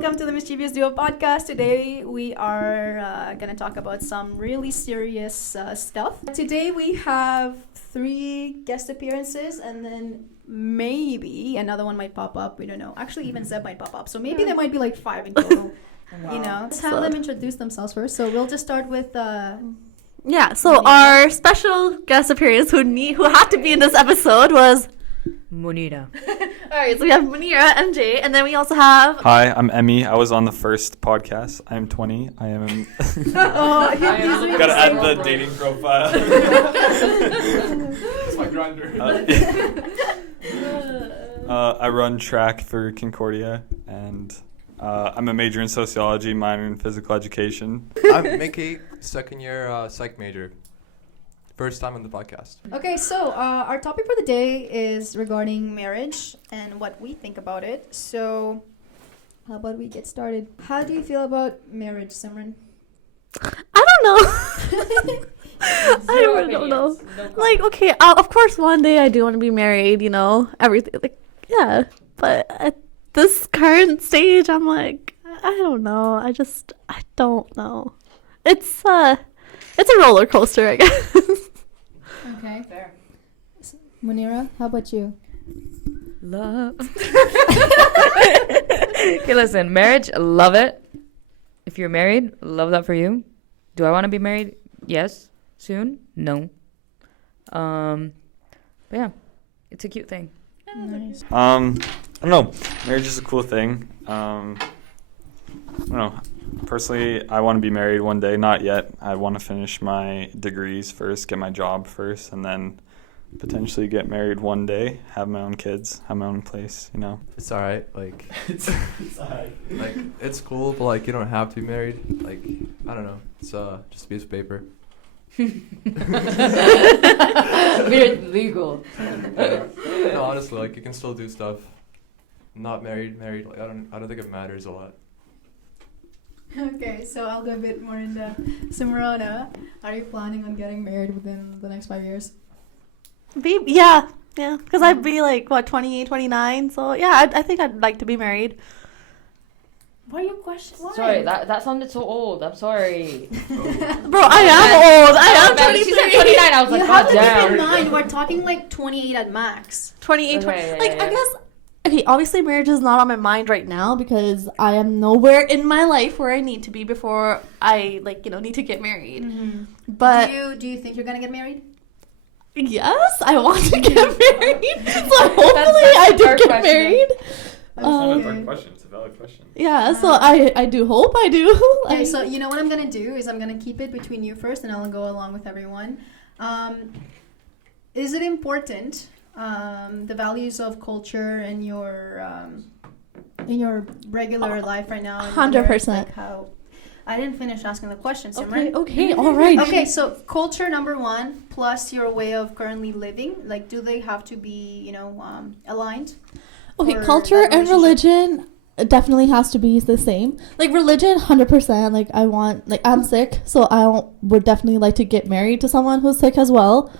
welcome to the Mischievous Duo podcast. Today we are going to talk about some really serious stuff. Today we have 3 guest appearances and then maybe another one might pop up. We don't know. Actually, even Zeb might pop up. So maybe there might be like 5 in total. Wow. You know, let's have them introduce themselves first. So we'll just start with... Yeah, so our special guest appearance who had to be in this episode was... Mounira. Alright, so we have Mounira, MJ, and then we also have... Hi, I'm Emmy. I was on the first podcast. I am 20. I am... Gotta add the dating profile. That's my grinder. I run track for Concordia, and I'm a major in sociology, minor in physical education. I'm Miki, second year psych major. First time on the podcast. Okay, so our topic for the day is regarding marriage and what we think about it. So how about we get started? How do you feel about marriage, Simran? I don't know. I really don't know. Like, okay, of course one day I do want to be married, you know, everything. Like, yeah, but at this current stage, I'm like, I don't know. I don't know. It's a roller coaster, I guess. Okay. Fair. Mounira, how about you? Love. Okay, listen. Marriage, love it. If you're married, love that for you. Do I want to be married? Yes. Soon? No. But yeah, it's a cute thing. Nice. I don't know. Marriage is a cool thing. I don't know. Personally, I want to be married one day. Not yet. I want to finish my degrees first, get my job first, and then potentially get married one day, have my own kids, have my own place, you know. It's alright, like it's alright. like it's cool, but like you don't have to be married. Like I don't know. It's just a piece of paper. We're legal. No, honestly, like you can still do stuff. Not married, like I don't think it matters a lot. Okay, so I'll go a bit more into Simrana. Are you planning on getting married within the next 5 years? Yeah, because I'd be like, 28, 29, so yeah, I think I'd like to be married. Why are you questioning? Why? Sorry, that sounded so old. I'm sorry. Bro, I am old. I am 23. She said 29. I was like, you have God to damn. keep in mind, we're talking like 28 at max. 28, Okay, 20. yeah. I guess... Okay, obviously marriage is not on my mind right now because I am nowhere in my life where I need to be before I, need to get married. Mm-hmm. But... Do you think you're going to get married? Yes, I want to get married. So hopefully I do get married. It's not a fair question. It's a valid question. Yeah, so I do hope I do. Okay, so you know what I'm going to do is I'm going to keep it between you first and I'll go along with everyone. Is it important, the values of culture in your regular life right now? 100%. Like how... I didn't finish asking the question, Simran. Okay, all right. Okay, so culture number 1 plus your way of currently living, like do they have to be, aligned? Okay, culture and religion definitely has to be the same. Like religion, 100%. Like I'm sick, so would definitely like to get married to someone who's sick as well.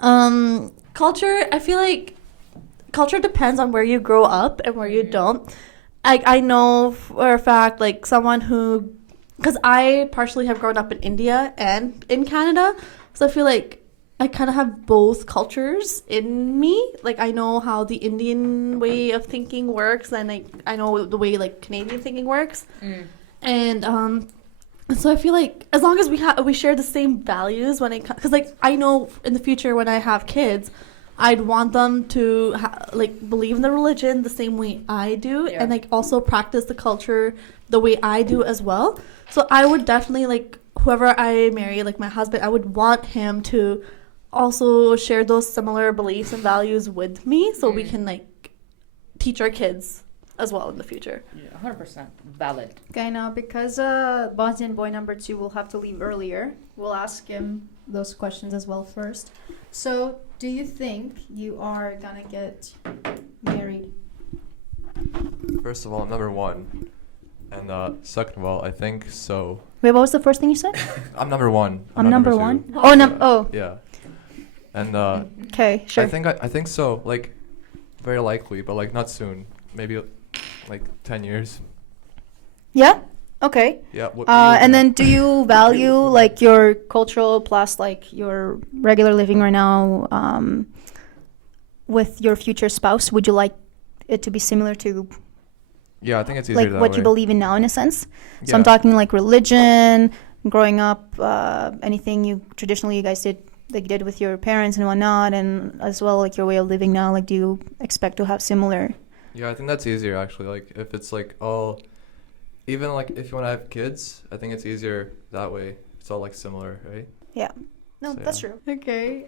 Culture, I feel like culture depends on where you grow up and where you don't. I know for a fact, like someone who... Because I partially have grown up in India and in Canada, so I feel like I kind of have both cultures in me. Like, I know how the Indian way of thinking works, and I know the way, Canadian thinking works. And so I feel like as long as we share the same values when it comes... Because, I know in the future when I have kids, I'd want them to, believe in the religion the same way I do, and, also practice the culture the way I do as well. So I would definitely, whoever I marry, my husband, I would want him to also share those similar beliefs and values with me so we can, teach our kids as well in the future. Yeah, 100% valid. Okay, now because Bosnian boy number 2 will have to leave earlier, we'll ask him those questions as well first. So, do you think you are gonna get married? First of all, I'm number 1. And second of all, I think so. Wait, what was the first thing you said? I'm number 1. I'm number 1? 2. Oh. Yeah. And okay, sure. I think so. Very likely, but not soon. Maybe 10 years. Yeah. Okay. Yeah. What And then, do you value like your cultural plus like your regular living right now with your future spouse? Would you like it to be similar to Yeah, I think it's easier like that what way. you believe in now, in a sense? So Yeah. I'm talking like religion, growing up, anything you traditionally you guys did, like you did with your parents and whatnot, and as well like your way of living now. Like, do you expect to have similar? Yeah, I think that's easier actually. Like if it's like all, even like if you want to have kids, I think it's easier that way. It's all like similar, right? Yeah. No, So, that's yeah. true. Okay.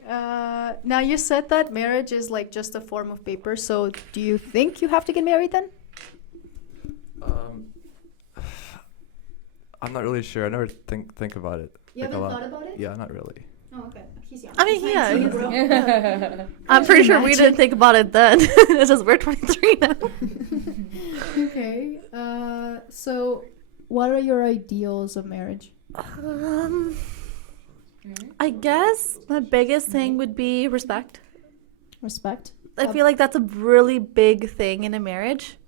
Now you said that marriage is like just a form of paper. So do you think you have to get married then? I'm not really sure. I never think about it. You like, a haven't lot. thought about it? Yeah, not really. Oh, okay. He's young. I mean, He's yeah, 19, he's- bro. I'm pretty sure we Imagine. didn't think about it then. It's just we're 23 now. Okay. So what are your ideals of marriage? I guess my biggest thing would be respect. Respect. I feel like that's a really big thing in a marriage,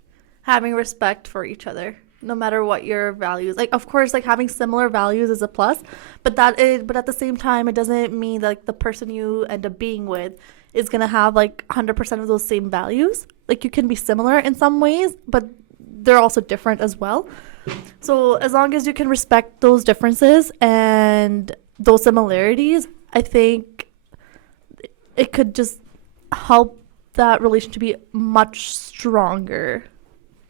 having respect for each other, no matter what your values. Like, of course, like having similar values is a plus, but but at the same time, it doesn't mean that like, the person you end up being with is gonna have like 100% of those same values. Like, you can be similar in some ways, but they're also different as well. So as long as you can respect those differences and those similarities, I think it could just help that relationship be much stronger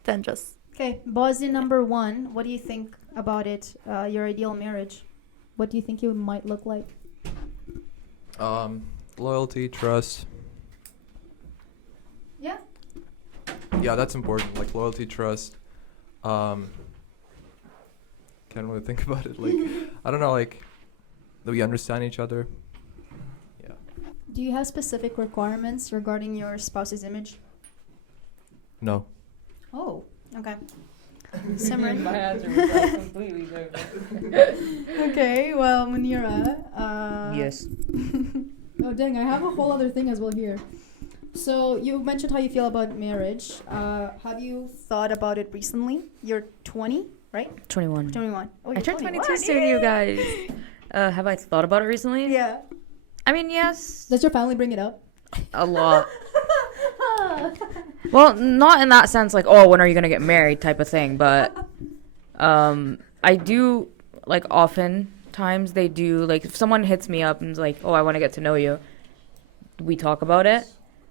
than just. Okay, Bosnia number 1. What do you think about it? Your ideal marriage. What do you think it might look like? Loyalty, trust. Yeah. Yeah, that's important. Like loyalty, trust. Can't really think about it. Like, I don't know. Like, that we understand each other. Yeah. Do you have specific requirements regarding your spouse's image? No. Oh, okay. Simran. My answer was completely different. Okay, well, Mounira. Yes. Oh, dang, I have a whole other thing as well here. So, you mentioned how you feel about marriage. Have you thought about it recently? You're 20, right? 21. 21. Oh, I you're turned 20. 22 What? soon, you guys. Have I thought about it recently? Yeah. I mean, yes. Does your family bring it up? A lot. Well, not in that sense, like, oh, when are you going to get married type of thing. But I do, like, oftentimes they do, like, if someone hits me up and is like, oh, I want to get to know you, we talk about it.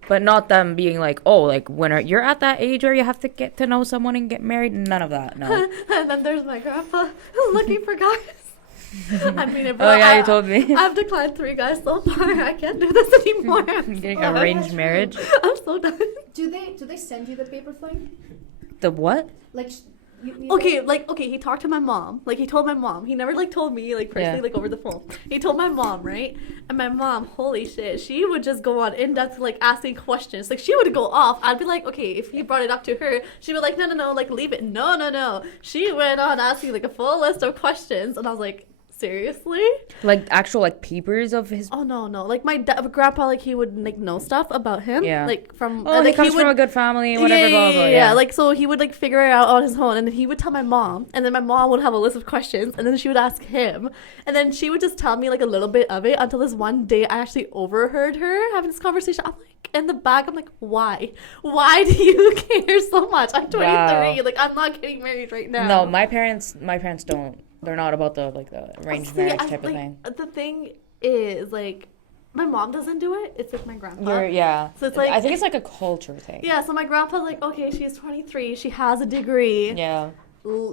But not them being like, oh, like, you're at that age where you have to get to know someone and get married. None of that, no. And then there's my grandpa looking for guys. I mean, bro, Oh, yeah, you told me. I've declined 3 guys so far. I can't do this anymore. I'm Getting so arranged marriage. I'm so done. Do they send you the paper thing? The what? Like, Okay, he talked to my mom. Like, he told my mom. He never, like, told me, like, personally, Yeah. like, over the phone. He told my mom, right? And my mom, holy shit, she would just go on in-depth, like, asking questions. Like, she would go off. I'd be like, okay, if he brought it up to her, she'd be like, no, like, leave it. No. She went on asking, like, a full list of questions. And I was like, seriously? Like, actual, like, papers of his... Oh, no. Like, my grandpa, like, he would, like, know stuff about him. Yeah. Like, from... Oh, he like, comes would, from a good family, whatever, blah, blah, yeah. Like, so he would, like, figure it out on his own, and then he would tell my mom, and then my mom would have a list of questions, and then she would ask him, and then she would just tell me, like, a little bit of it until this one day I actually overheard her having this conversation. I'm like, in the back, I'm like, why? Why do you care so much? I'm 23. Wow. Like, I'm not getting married right now. No, my parents don't. They're not about the arranged See, marriage I- type of like, thing. The thing is, like, my mom doesn't do it. It's, like, my grandpa. Yeah. So it's like- I think it's like a culture thing. Yeah, so my grandpa's like, okay, she's 23, she has a degree. Yeah.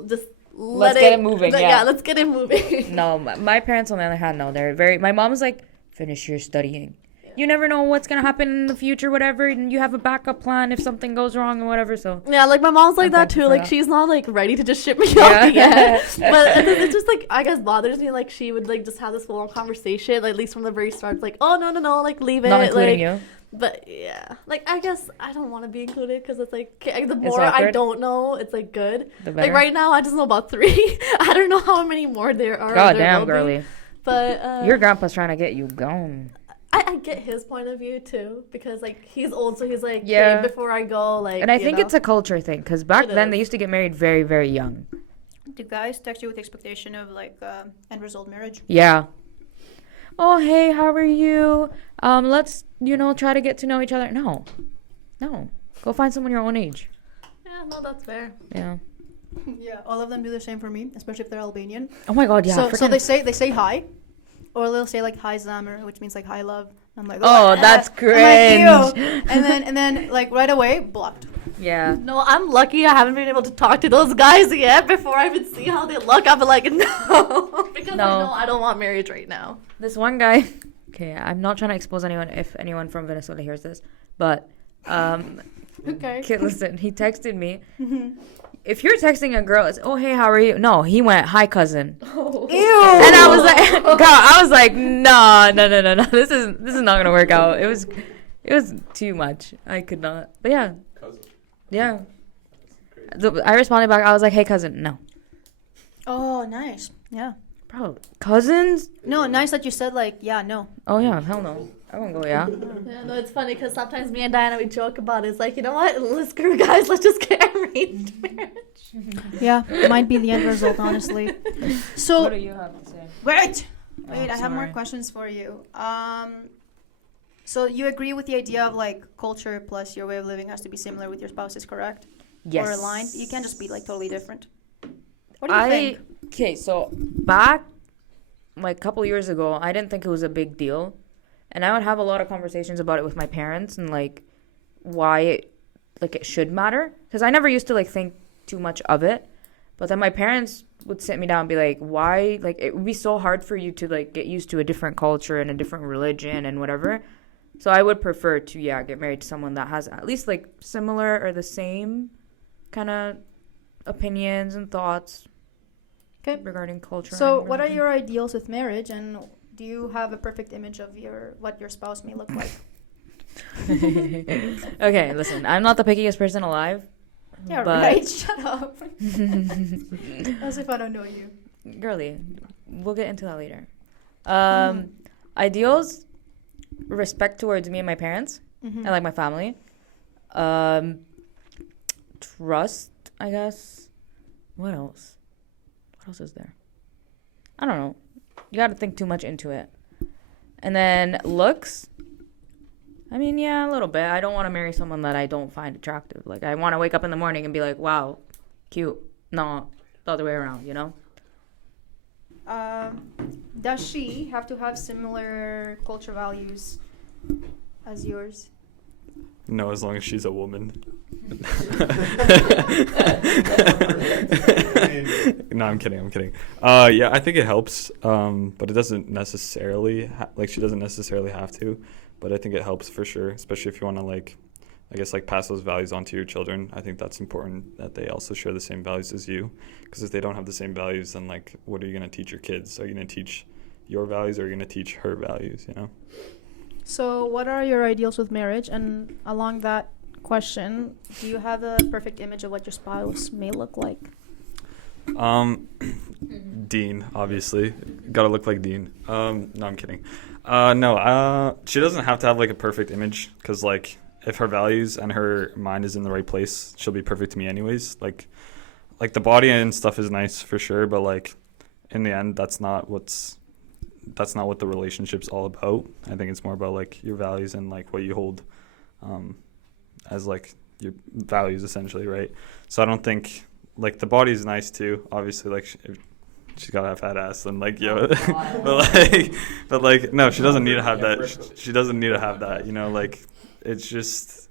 Just Let's get it moving, yeah. let's get it moving. No, my parents on the other hand, no, they're very. My mom's like, finish your studying. You never know what's gonna happen in the future, whatever, and you have a backup plan if something goes wrong or whatever. So Yeah, like my mom's like I'm that thankful too. for Like that. she's not like ready to just ship me Yeah. off yet. But it's just like I guess bothers me. Like she would like just have this full on conversation. Like at least from the very start, like oh no, like leave it. not including like, you. But yeah, like I guess I don't want to be included because it's like the more I awkward. don't know, it's like good. The Like better. right now, I just know about 3. I don't know how many more there are. God there damn, will be. girly. But Your grandpa's trying to get you gone. I get his point of view too because like he's old, so he's like, Yeah. hey, before I go, like. And I you think know. it's a culture thing because back It then is. they used to get married very, very young. do guys text you with the expectation of like end result marriage? Yeah. Oh, hey, how are you? Let's, try to get to know each other. No. Go find someone your own age. Yeah, no, that's fair. Yeah. Yeah, all of them do the same for me, especially if they're Albanian. Oh my God, yeah. So they say hi, or they'll say like hi Zamir, which means like hi love. I'm like, Oh, that's cringe. I'm like, ew. and then like right away blocked. Yeah. No, I'm lucky I haven't been able to talk to those guys yet before I even see how they look. I'll be like, no. Because No. I know I don't want marriage right now. This one guy. Okay, I'm not trying to expose anyone if anyone from Venezuela hears this, but Okay. kid, listen, he texted me. If you're texting a girl, it's, oh, hey, how are you? No, he went, hi, cousin. Ew. And I was like, God, no. This is not gonna work out. It was too much. I could not. But yeah. Cousin. Yeah. I responded back. I was like, hey, cousin. No. Oh, nice. Yeah. Bro, cousins? No, nice that you said like, yeah, no. Oh, yeah. Hell no. I won't go, yeah. Yeah, no, it's funny because sometimes me and Diana, we joke about it. It's like, you know what? Let's screw guys. Let's just get arranged marriage. Yeah, might be the end result, honestly. So What do you have to say? wait, Oh, I have more sorry. questions for you. So you agree with the idea of like culture plus your way of living has to be similar with your spouse's, correct? Yes. Or aligned. You can't just be like totally different. What do you think? Okay, so back like a couple years ago, I didn't think it was a big deal. And I would have a lot of conversations about it with my parents and like why it should matter. Because I never used to like think too much of it. But then my parents would sit me down and be like, why? Like it would be so hard for you to like get used to a different culture and a different religion and whatever. So I would prefer to, get married to someone that has at least like similar or the same kind of opinions and thoughts. Okay. Regarding culture. So and what are religion. your ideals with marriage, and do you have a perfect image of what your spouse may look like? Okay, listen, I'm not the pickiest person alive. Yeah, but right. Shut up. As if I don't know you. Girly, we'll get into that later. Ideals, respect towards me and my parents, Mm-hmm. and like my family. Trust, I guess. What else? What else is there? I don't know. You got to think too much into it. And then looks. I mean, yeah, a little bit. I don't want to marry someone that I don't find attractive. Like, I want to wake up in the morning and be like, wow, cute. No, the other way around, you know? Does she have to have similar culture values as yours? No, as long as she's a woman. No, I'm kidding. Yeah, I think it helps, but it doesn't necessarily she doesn't necessarily have to, but I think it helps for sure, especially if you want to pass those values on to your children. I think that's important that they also share the same values as you, because if they don't have the same values, then what are you going to teach your kids? Are you going to teach your values, or are you going to teach her values? So what are your ideals with marriage? And along that question, do you have a perfect image of what your spouse may look like? Dean, obviously. Gotta look like Dean. No, I'm kidding. She doesn't have to have a perfect image, because if her values and her mind is in the right place, she'll be perfect to me anyways. Like the body and stuff is nice for sure, but in the end, that's not what the relationship's all about. I think it's more about your values and what you hold as your values essentially, right? So I don't think the body's nice too. Obviously, she's gotta have fat ass and but no, she doesn't need to have that. She doesn't need to have that. It's just,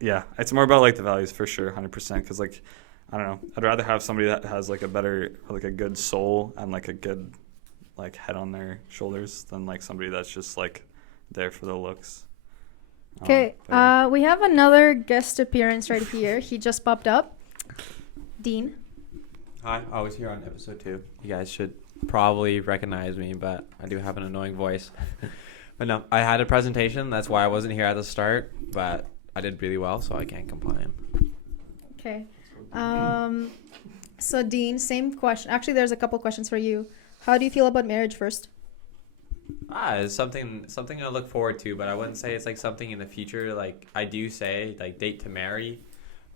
yeah, it's more about the values for sure, 100%. Because I don't know, I'd rather have somebody that has a better, a good soul and a good head on their shoulders than somebody that's just there for the looks. Okay, we have another guest appearance right here. He just popped up. Dean. Hi, I was here on episode 2. You guys should probably recognize me, but I do have an annoying voice. But no, I had a presentation. That's why I wasn't here at the start, but I did really well, so I can't complain. Okay. So Dean, same question. Actually, there's a couple questions for you. How do you feel about marriage first? It's something I look forward to, but I wouldn't say it's something in the future. I do say date to marry,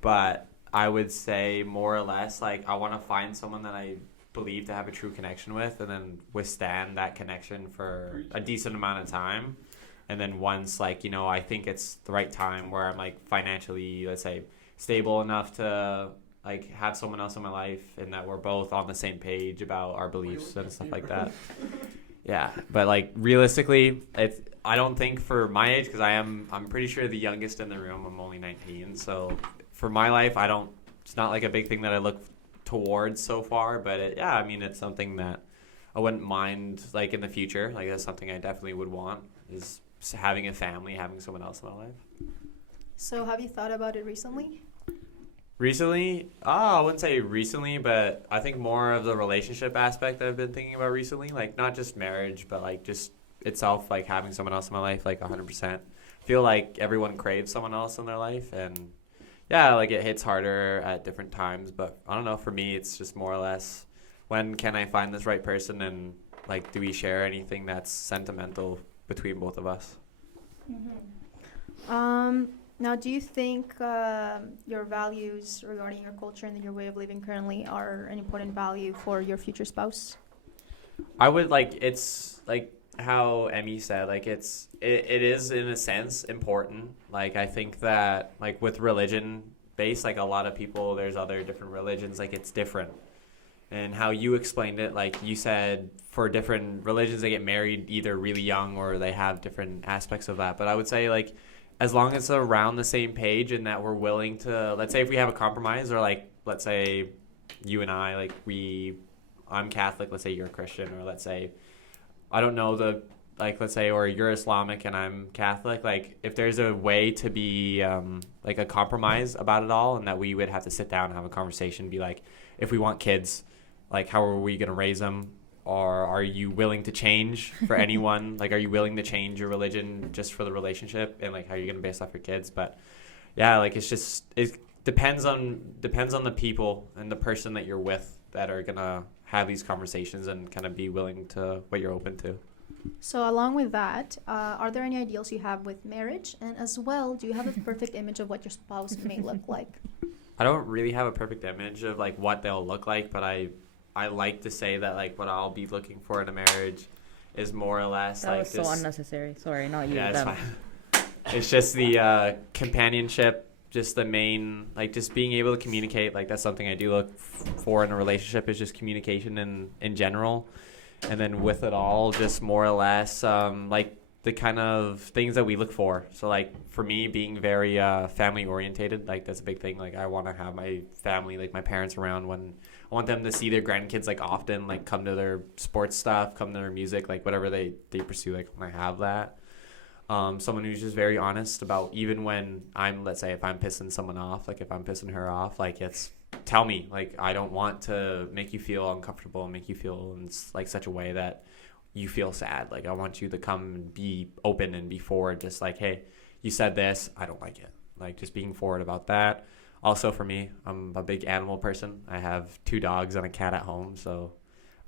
but I would say more or less like I want to find someone that I believe to have a true connection with, and then withstand that connection for a decent amount of time. And then once like, you know, I think it's the right time where I'm like financially, let's say, stable enough to like have someone else in my life and that we're both on the same page about our beliefs and stuff like that. Yeah, but like realistically, I don't think for my age, because I'm pretty sure the youngest in the room. I'm only 19, so for my life, it's not like a big thing that I look towards so far. But I mean, it's something that I wouldn't mind like in the future. Like that's something I definitely would want, is having a family, having someone else in my life. So have you thought about it recently? Recently? I wouldn't say recently, but I think more of the relationship aspect that I've been thinking about recently. Like, not just marriage, but, like, just itself, like, having someone else in my life, like, 100%. I feel like everyone craves someone else in their life, and, yeah, like, it hits harder at different times. But, I don't know, for me, it's just more or less, when can I find this right person, and, like, do we share anything that's sentimental between both of us? Now, do you think your values regarding your culture and your way of living currently are an important value for your future spouse? I would it's like how Emmy said, like it is in a sense important. Like I think that like with religion based, like a lot of people, there's other different religions, like it's different. And how you explained it, like you said, for different religions, they get married either really young or they have different aspects of that. But I would say like, as long as it's around the same page and that we're willing to, let's say if we have a compromise, or like, let's say you and I, like I'm Catholic, let's say you're a Christian, or let's say, I don't know let's say, or you're Islamic and I'm Catholic, like if there's a way to be like a compromise about it all, and that we would have to sit down and have a conversation, be like, if we want kids, like how are we going to raise them? Or are you willing to change for anyone? Like, are you willing to change your religion just for the relationship, and like how you're gonna base off your kids? But yeah, like it depends on the people and the person that you're with that are gonna have these conversations and kind of be willing to what you're open to. So along with that, are there any ideals you have with marriage? And as well, do you have a perfect image of what your spouse may look like? I don't really have a perfect image of like what they'll look like, but I like to say that like what I'll be looking for in a marriage is more or less that like was so unnecessary. Sorry, not you. Yeah, it's fine. It's just the companionship, just the main, like just being able to communicate. Like that's something I do look for in a relationship, is just communication in general. And then with it all, just more or less like the kind of things that we look for. So like for me, being very family orientated, like that's a big thing. Like I want to have my family, like my parents around when I want them to see their grandkids like often, like come to their sports stuff, come to their music, like whatever they pursue, like when I have that. Someone who's just very honest about, even when let's say if I'm pissing someone off, like if I'm pissing her off, like it's tell me, like I don't want to make you feel uncomfortable and make you feel in like such a way that you feel sad. Like I want you to come and be open and be forward, just like, hey, you said this, I don't like it. Like just being forward about that. Also for me, I'm a big animal person. I have 2 dogs and a cat at home, so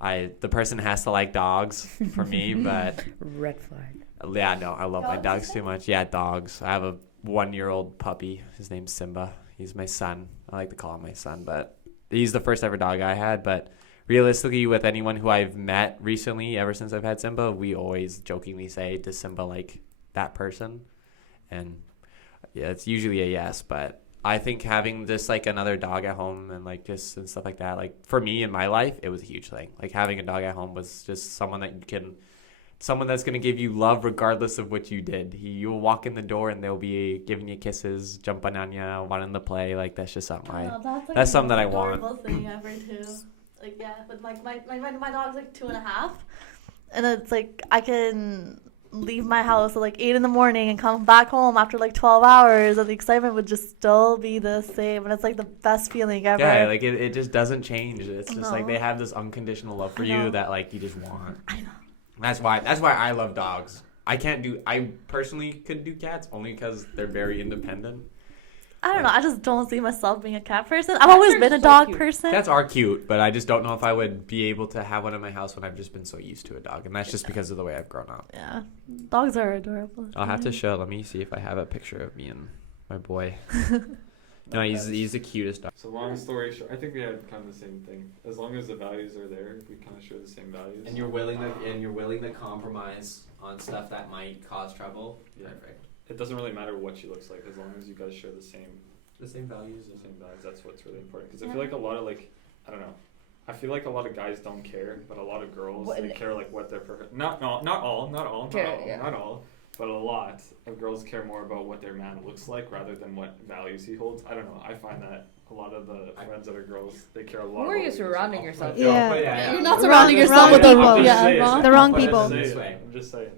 the person has to like dogs for me, but red flag. Yeah, no, I love my dogs too much. Yeah, dogs. I have a 1-year-old puppy. His name's Simba. He's my son. I like to call him my son, but he's the first ever dog I had. But realistically, with anyone who I've met recently, ever since I've had Simba, we always jokingly say, does Simba like that person? And yeah, it's usually a yes, but I think having just like another dog at home and like just and stuff like that, like for me in my life, it was a huge thing. Like having a dog at home was just someone that's going to give you love regardless of what you did. You'll walk in the door and they'll be giving you kisses, jumping on you, wanting to play. Like that's just something that's something that I want. That's the most adorable thing ever too. Like yeah, but like my dog's like 2.5, and it's like I can leave my house at like 8 in the morning and come back home after like 12 hours, and the excitement would just still be the same, and it's like the best feeling ever. Yeah, like it just doesn't change. It's just like they have this unconditional love for you that like you just want. I know. That's why I love dogs. I personally couldn't do cats only because they're very independent. I don't know. I just don't see myself being a cat person. I've always been a dog person. Cats are cute, but I just don't know if I would be able to have one in my house when I've just been so used to a dog. And that's just because of the way I've grown up. Yeah. Dogs are adorable. I'll have to let me see if I have a picture of me and my boy. No, he's the cutest dog. So long story short, I think we had kind of the same thing. As long as the values are there, we kind of share the same values. And you're willing to compromise on stuff that might cause trouble. Yeah. Perfect. It doesn't really matter what she looks like, as long as you guys share the same values. values. That's what's really important. Because I feel like a lot of I don't know. I feel like a lot of guys don't care, but a lot of girls they care like what their not all, not all, not all, but a lot of girls care more about what their man looks like rather than what values he holds. I don't know. I find that a lot of the friends that are girls, they care a lot. Who are you surrounding yourself with? Yeah. You're not surrounding yourself with people. Yeah, the wrong people. I'm just saying.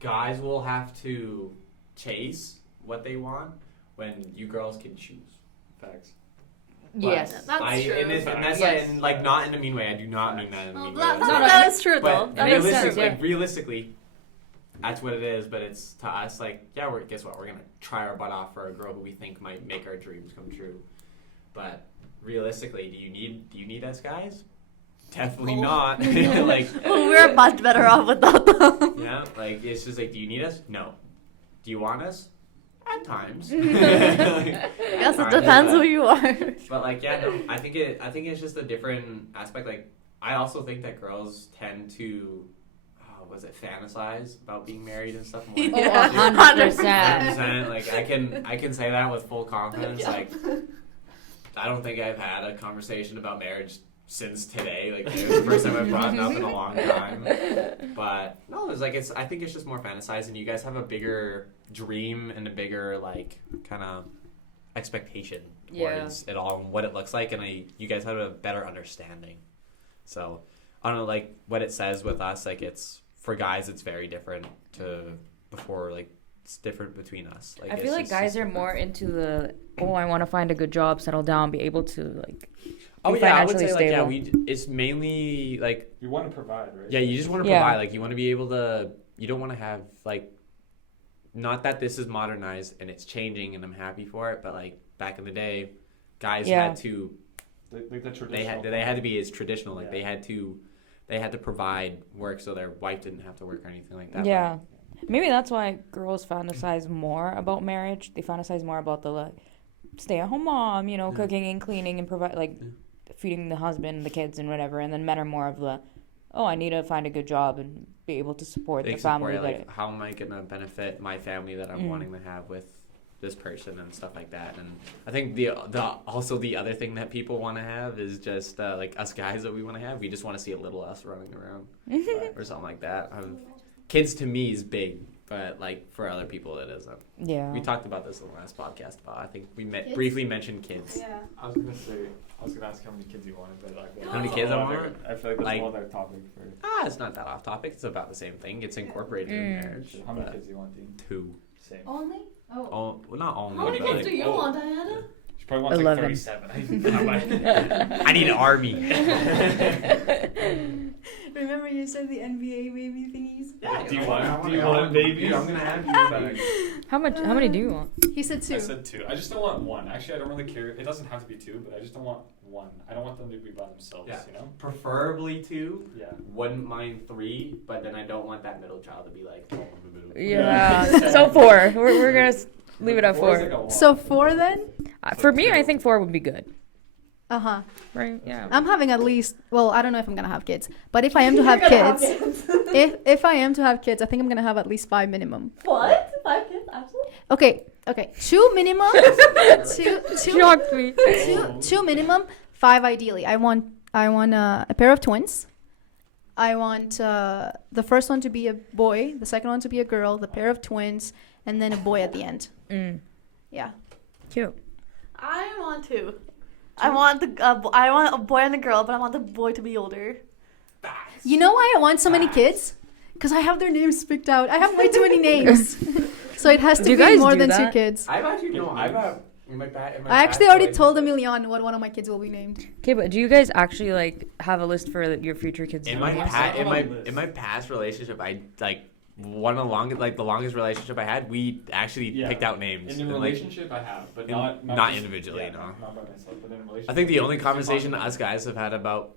Guys will have to chase what they want when you girls can choose. Facts. Yes. That's true. And that's Yes. not in a mean way. I do not mean that in a mean way. That is true though. But That makes sense. realistically, that's what it is. But it's to us guess what? We're gonna try our butt off for a girl who we think might make our dreams come true. But realistically, do you need us guys? Definitely not. We're much better off without them. Yeah, it's just do you need us? No. Do you want us? At times. Yes, it depends who you are. But I think it's just a different aspect. I also think that girls tend to fantasize about being married and stuff more. Yeah. 100%. I can say that with full confidence. I don't think I've had a conversation about marriage since today. It was the first time I've brought it up in a long time. But no, I think it's just more fantasized, and you guys have a bigger dream and a bigger kind of expectation towards it all and what it looks like, and you guys have a better understanding. So I don't know, what it says with us, it's for guys it's very different to before, it's different between us. I feel like guys are more into the I want to find a good job, settle down, be able to I would say stable. it's mainly you want to provide, right? Yeah, you just want to provide. You want to be able to. You don't want to have not that this is modernized and it's changing and I'm happy for it, but back in the day, guys had to. The traditional. They had to be as traditional. They had to provide work so their wife didn't have to work or anything like that. Yeah, maybe that's why girls fantasize more about marriage. They fantasize more about the stay-at-home mom, cooking and cleaning and provide feeding the husband, the kids, and whatever. And then men are more of the, I need to find a good job and be able to support the family. How am I gonna benefit my family that I'm wanting to have with this person and stuff like that? And I think the other thing that people want to have is just us guys that we want to have. We just want to see a little us running around or something like that. Kids to me is big. But for other people it isn't. Yeah. We talked about this in the last podcast. I think we briefly mentioned kids. Yeah. I was gonna ask how many kids you wanted, but how many kids I want? I feel like that's a other topic for. It's not that off topic. It's about the same thing. It's incorporated in marriage. How many kids do you want, Dean? 2. Same. Only? Oh, well, not only. How many kids do you want, Diana? She probably wants 11. 37. I need an army. Remember you said the NBA baby thingies? Yeah. Do you want babies? I'm gonna have you back. How many do you want? He said 2. I said 2. I just don't want 1. Actually, I don't really care. It doesn't have to be 2, but I just don't want 1. I don't want them to be by themselves. Yeah. Preferably 2. Yeah. Wouldn't mind 3, but then I don't want that middle child to be Yeah. So 4. We're gonna leave it at 4. So 4 then? For me, I think 4 would be good. Uh-huh. Right? Yeah. I'm having at least, I don't know if I'm going to have kids, but if I am to have kids, if I am to have kids, I think I'm going to have at least 5 minimum. What? 5 kids? Absolutely. Okay. 2 minimum. Shocked me. 2 minimum, 5 ideally. I want a pair of twins. I want the first one to be a boy, the second one to be a girl, the pair of twins, and then a boy at the end. Yeah. Cute. I want 2. I want a boy and a girl, but I want the boy to be older. You know why I want so many kids? Because I have their names picked out. I have way too many names. So it has to be more than 2 kids. I've actually I actually already told Emilian what one of my kids will be named. Okay, but do you guys actually have a list for your future kids? In my past relationship, I the longest relationship I had, we actually picked out names. In a relationship, I have, but not individually. No, not by myself, but in a relationship. I think the only conversation us guys have had about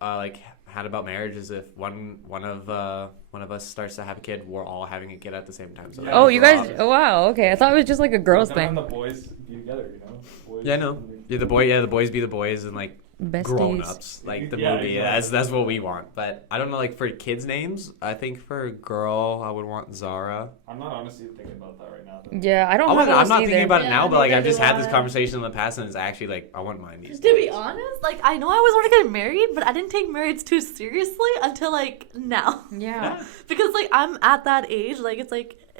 had about marriage is if one of us starts to have a kid, we're all having a kid at the same time. So Yeah. Oh, you guys. we're Oh, wow. Okay, I thought it was just like a girls Then thing. the boys be together, you know. Boys Yeah, no. Yeah, the boys be the boys and like grown Besties. ups, like the Yeah, movie. exactly. That's what we want. But I don't know, like for kids' names, I think for a girl, I would want Zara. I'm not honestly thinking about that right now. Though. Yeah, I don't I'm have not those thinking either. about it Yeah, now, but like neither I've just do had this I. conversation in the past, and it's actually like I want mine these To be days. honest, like I know I was want to get married, but I didn't take marriage too seriously until like now. Yeah. Because like I'm at that age, like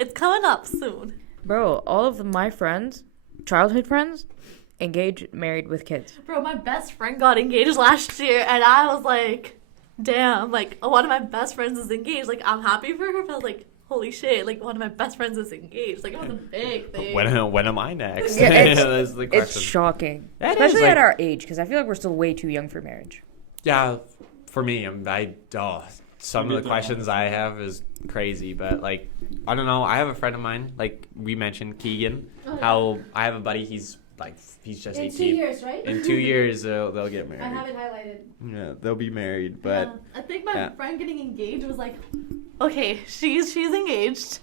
it's coming up soon. Bro, all of my friends, childhood friends, engaged, married with kids. Bro, my best friend got engaged last year, and I was like, damn, like one of my best friends is engaged. Like I'm happy for her, but I was like, holy shit, like one of my best friends is engaged. Like it was a big thing. When am I next? Yeah, it's- That's the It's question. shocking. Yeah, it is, Especially at like- our age, because I feel like we're still way too young for marriage. Yeah, for me, some Me of the too. questions I have is crazy, but like I don't know. I have a friend of mine, like we mentioned, Keegan. How I have a buddy. He's just 18. right? In 2 years, they'll get married. it highlighted. Yeah, they'll be married, but Yeah. I think my yeah. friend getting engaged was like, okay, she's engaged.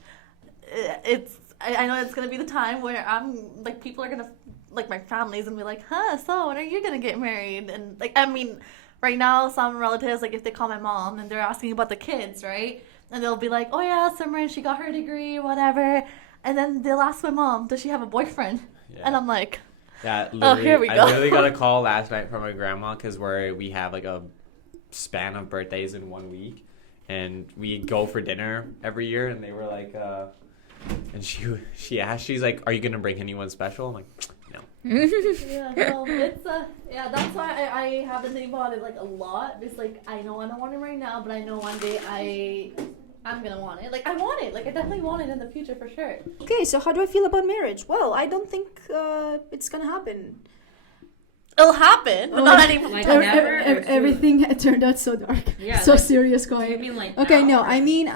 I know it's gonna be the time where I'm like people are gonna like my family's gonna be like, huh? So when are you gonna get married? And like I mean, right now some relatives like if they call my mom and they're asking about the kids, right? And they'll be like, oh yeah, Simran, she got her degree, whatever. And then they'll ask my mom, does she have a boyfriend? yeah. And I'm like, Yeah, Oh, here we I go. literally got a call last night from my grandma because we have like a span of birthdays in 1 week, and we go for dinner every year. And they were like, and she asked, she's like, "Are you gonna bring anyone special?" I'm like, "No." yeah, no, it's yeah, that's why I haven't think about it like a lot. It's like I know I don't want it right now, but I know one day I'm gonna want it. Like I want it. Like I definitely want it in the future for sure. Okay, so how do I feel about marriage? Well, I don't think it's gonna happen. It'll happen, but not anymore. Like never or soon? Everything turned out so dark. Yeah, So like- serious, You Kwame. mean like Okay, now no, or-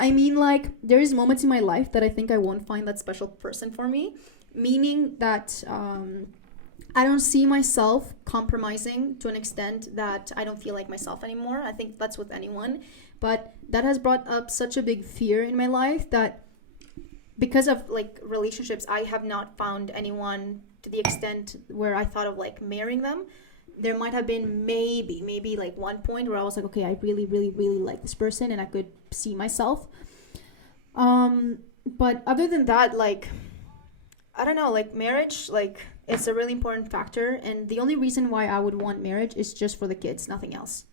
I mean like there is moments in my life that I think I won't find that special person for me, meaning that I don't see myself compromising to an extent that I don't feel like myself anymore. I think that's with anyone, but that has brought up such a big fear in my life that because of like relationships, I have not found anyone to the extent where I thought of like marrying them. There might have been maybe like one point where I was like, okay, I really, really, really like this person and I could see myself. But other than that, like, I don't know, like marriage, like it's a really important factor. And the only reason why I would want marriage is just for the kids, nothing else.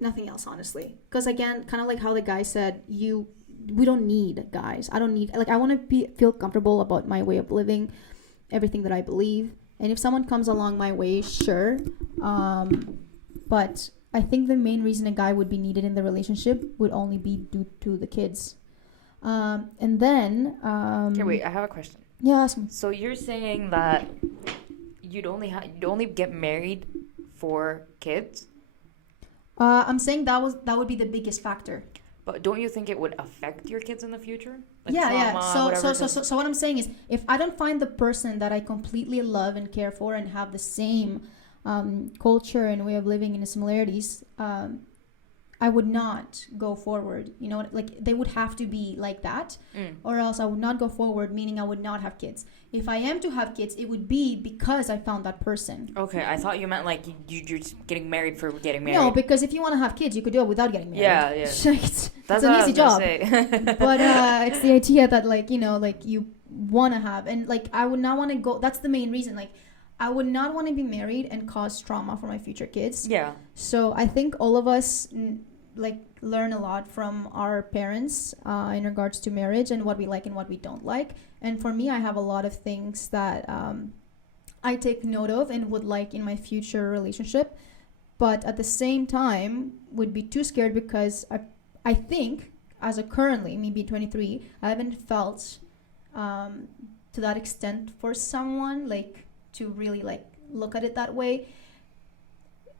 Nothing else, honestly. Because again, kind of like how the guy said, we don't need guys. I don't need, like, I want to feel comfortable about my way of living, everything that I believe. And if someone comes along my way, sure. But I think the main reason a guy would be needed in the relationship would only be due to the kids. And then... Okay, wait, I have a question. Yeah, ask me. So you're saying that you'd only get married for kids, I'm saying that would be the biggest factor. but don't you think it would affect your kids in the future? Yeah. trauma, whatever, So what I'm saying is, if I don't find the person that I completely love and care for and have the same culture and way of living and the similarities, I would not go forward. You know, like they would have to be like that, or else I would not go forward. Meaning I would not have kids. If I am to have kids, it would be because I found that person. Okay, I thought you meant like you're just getting married for getting married. No, because if you want to have kids, you could do it without getting married. Yeah. it's That's an what I easy was gonna job. say. But it's the idea that like, you know, like you want to have, and like I would not want to go. That's the main reason. Like I would not want to be married and cause trauma for my future kids. Yeah. So I think all of us like learn a lot from our parents in regards to marriage and what we like and what we don't like. And for me, I have a lot of things that I take note of and would like in my future relationship, but at the same time would be too scared because I think as a currently me being 23, I haven't felt to that extent for someone, like to really like look at it that way.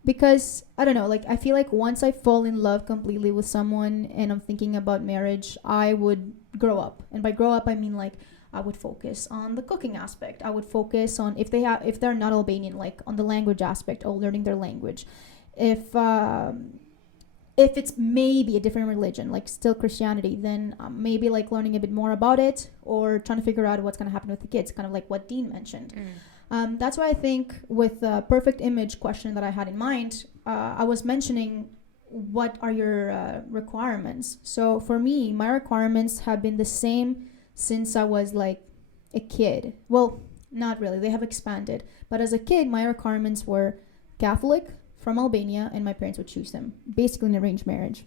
Because I don't know, like I feel like once I fall in love completely with someone and I'm thinking about marriage, I would grow up. And by grow up, I mean like I would focus on the cooking aspect. I would focus on if they're not Albanian, like on the language aspect or learning their language. If if it's maybe a different religion, like still Christianity, then maybe like learning a bit more about it or trying to figure out what's going to happen with the kids, kind of like what Dean mentioned. That's why I think with the perfect image question that I had in mind, I was mentioning what are your requirements. So for me, my requirements have been the same since I was like a kid. Well, not really, they have expanded. But as a kid, my requirements were Catholic, from Albania, and my parents would choose them. Basically an arranged marriage.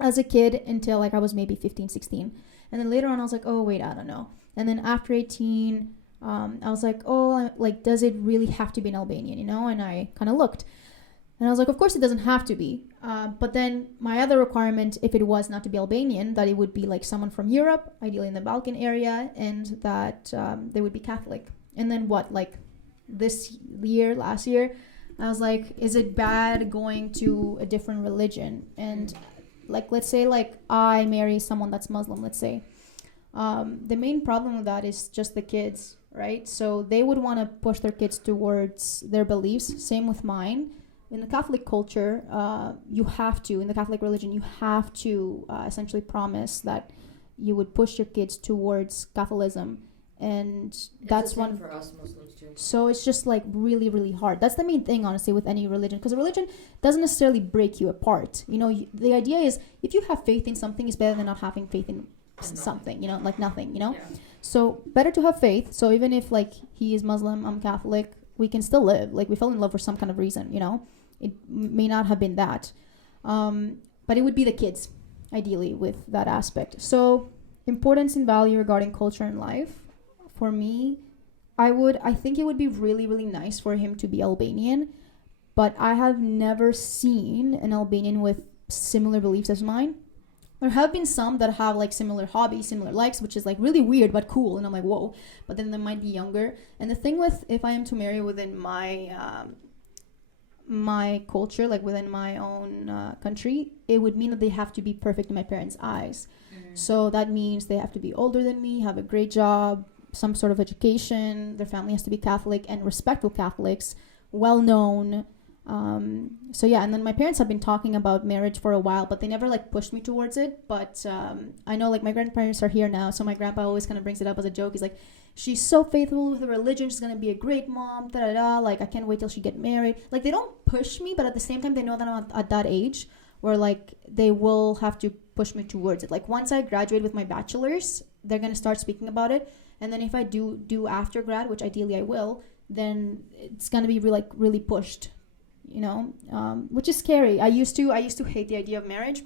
As a kid, until like I was maybe 15, 16. And then later on, I was like, oh, wait, I don't know. And then after 18, I was like, oh, like, does it really have to be an Albanian, you know? And I kind of looked. And I was like, of course it doesn't have to be. But then my other requirement, if it was not to be Albanian, that it would be like someone from Europe, ideally in the Balkan area, and that they would be Catholic. And then what, like last year, I was like, is it bad going to a different religion? And like, let's say like I marry someone that's Muslim, let's say. The main problem with that is just the kids, right? So they would want to push their kids towards their beliefs. Same with mine. In the Catholic culture, you have to, in the Catholic religion, you have to essentially promise that you would push your kids towards Catholicism. And that's one for us Muslims too. So it's just like really, really hard. That's the main thing, honestly, with any religion, because a religion doesn't necessarily break you apart. You know, the idea is if you have faith in something, it's better than not having faith in something, you know, like nothing, you know. Yeah. So better to have faith. So even if like he is Muslim, I'm Catholic, we can still live. Like we fell in love for some kind of reason, you know. It may not have been that, but it would be the kids, ideally, with that aspect. So importance and value regarding culture and life. For me, I think it would be really, really nice for him to be Albanian, but I have never seen an Albanian with similar beliefs as mine. There have been some that have like similar hobbies, similar likes, which is like really weird but cool, and I'm like, whoa. But then they might be younger. And the thing with if I am to marry within my culture, like within my own country, it would mean that they have to be perfect in my parents' eyes. So that means they have to be older than me, have a great job, some sort of education, their family has to be Catholic and respectful Catholics, well known. So yeah, and then my parents have been talking about marriage for a while, but they never like pushed me towards it. But I know like my grandparents are here now, so my grandpa always kind of brings it up as a joke. He's like, she's so faithful with the religion, she's gonna be a great mom, like I can't wait till she get married. Like they don't push me, but at the same time they know that I'm at that age where like they will have to push me towards it. Like once I graduate with my bachelor's, they're gonna start speaking about it. And then if I do after grad, which ideally I will, then it's gonna be really pushed, you know, which is scary. I used to hate the idea of marriage.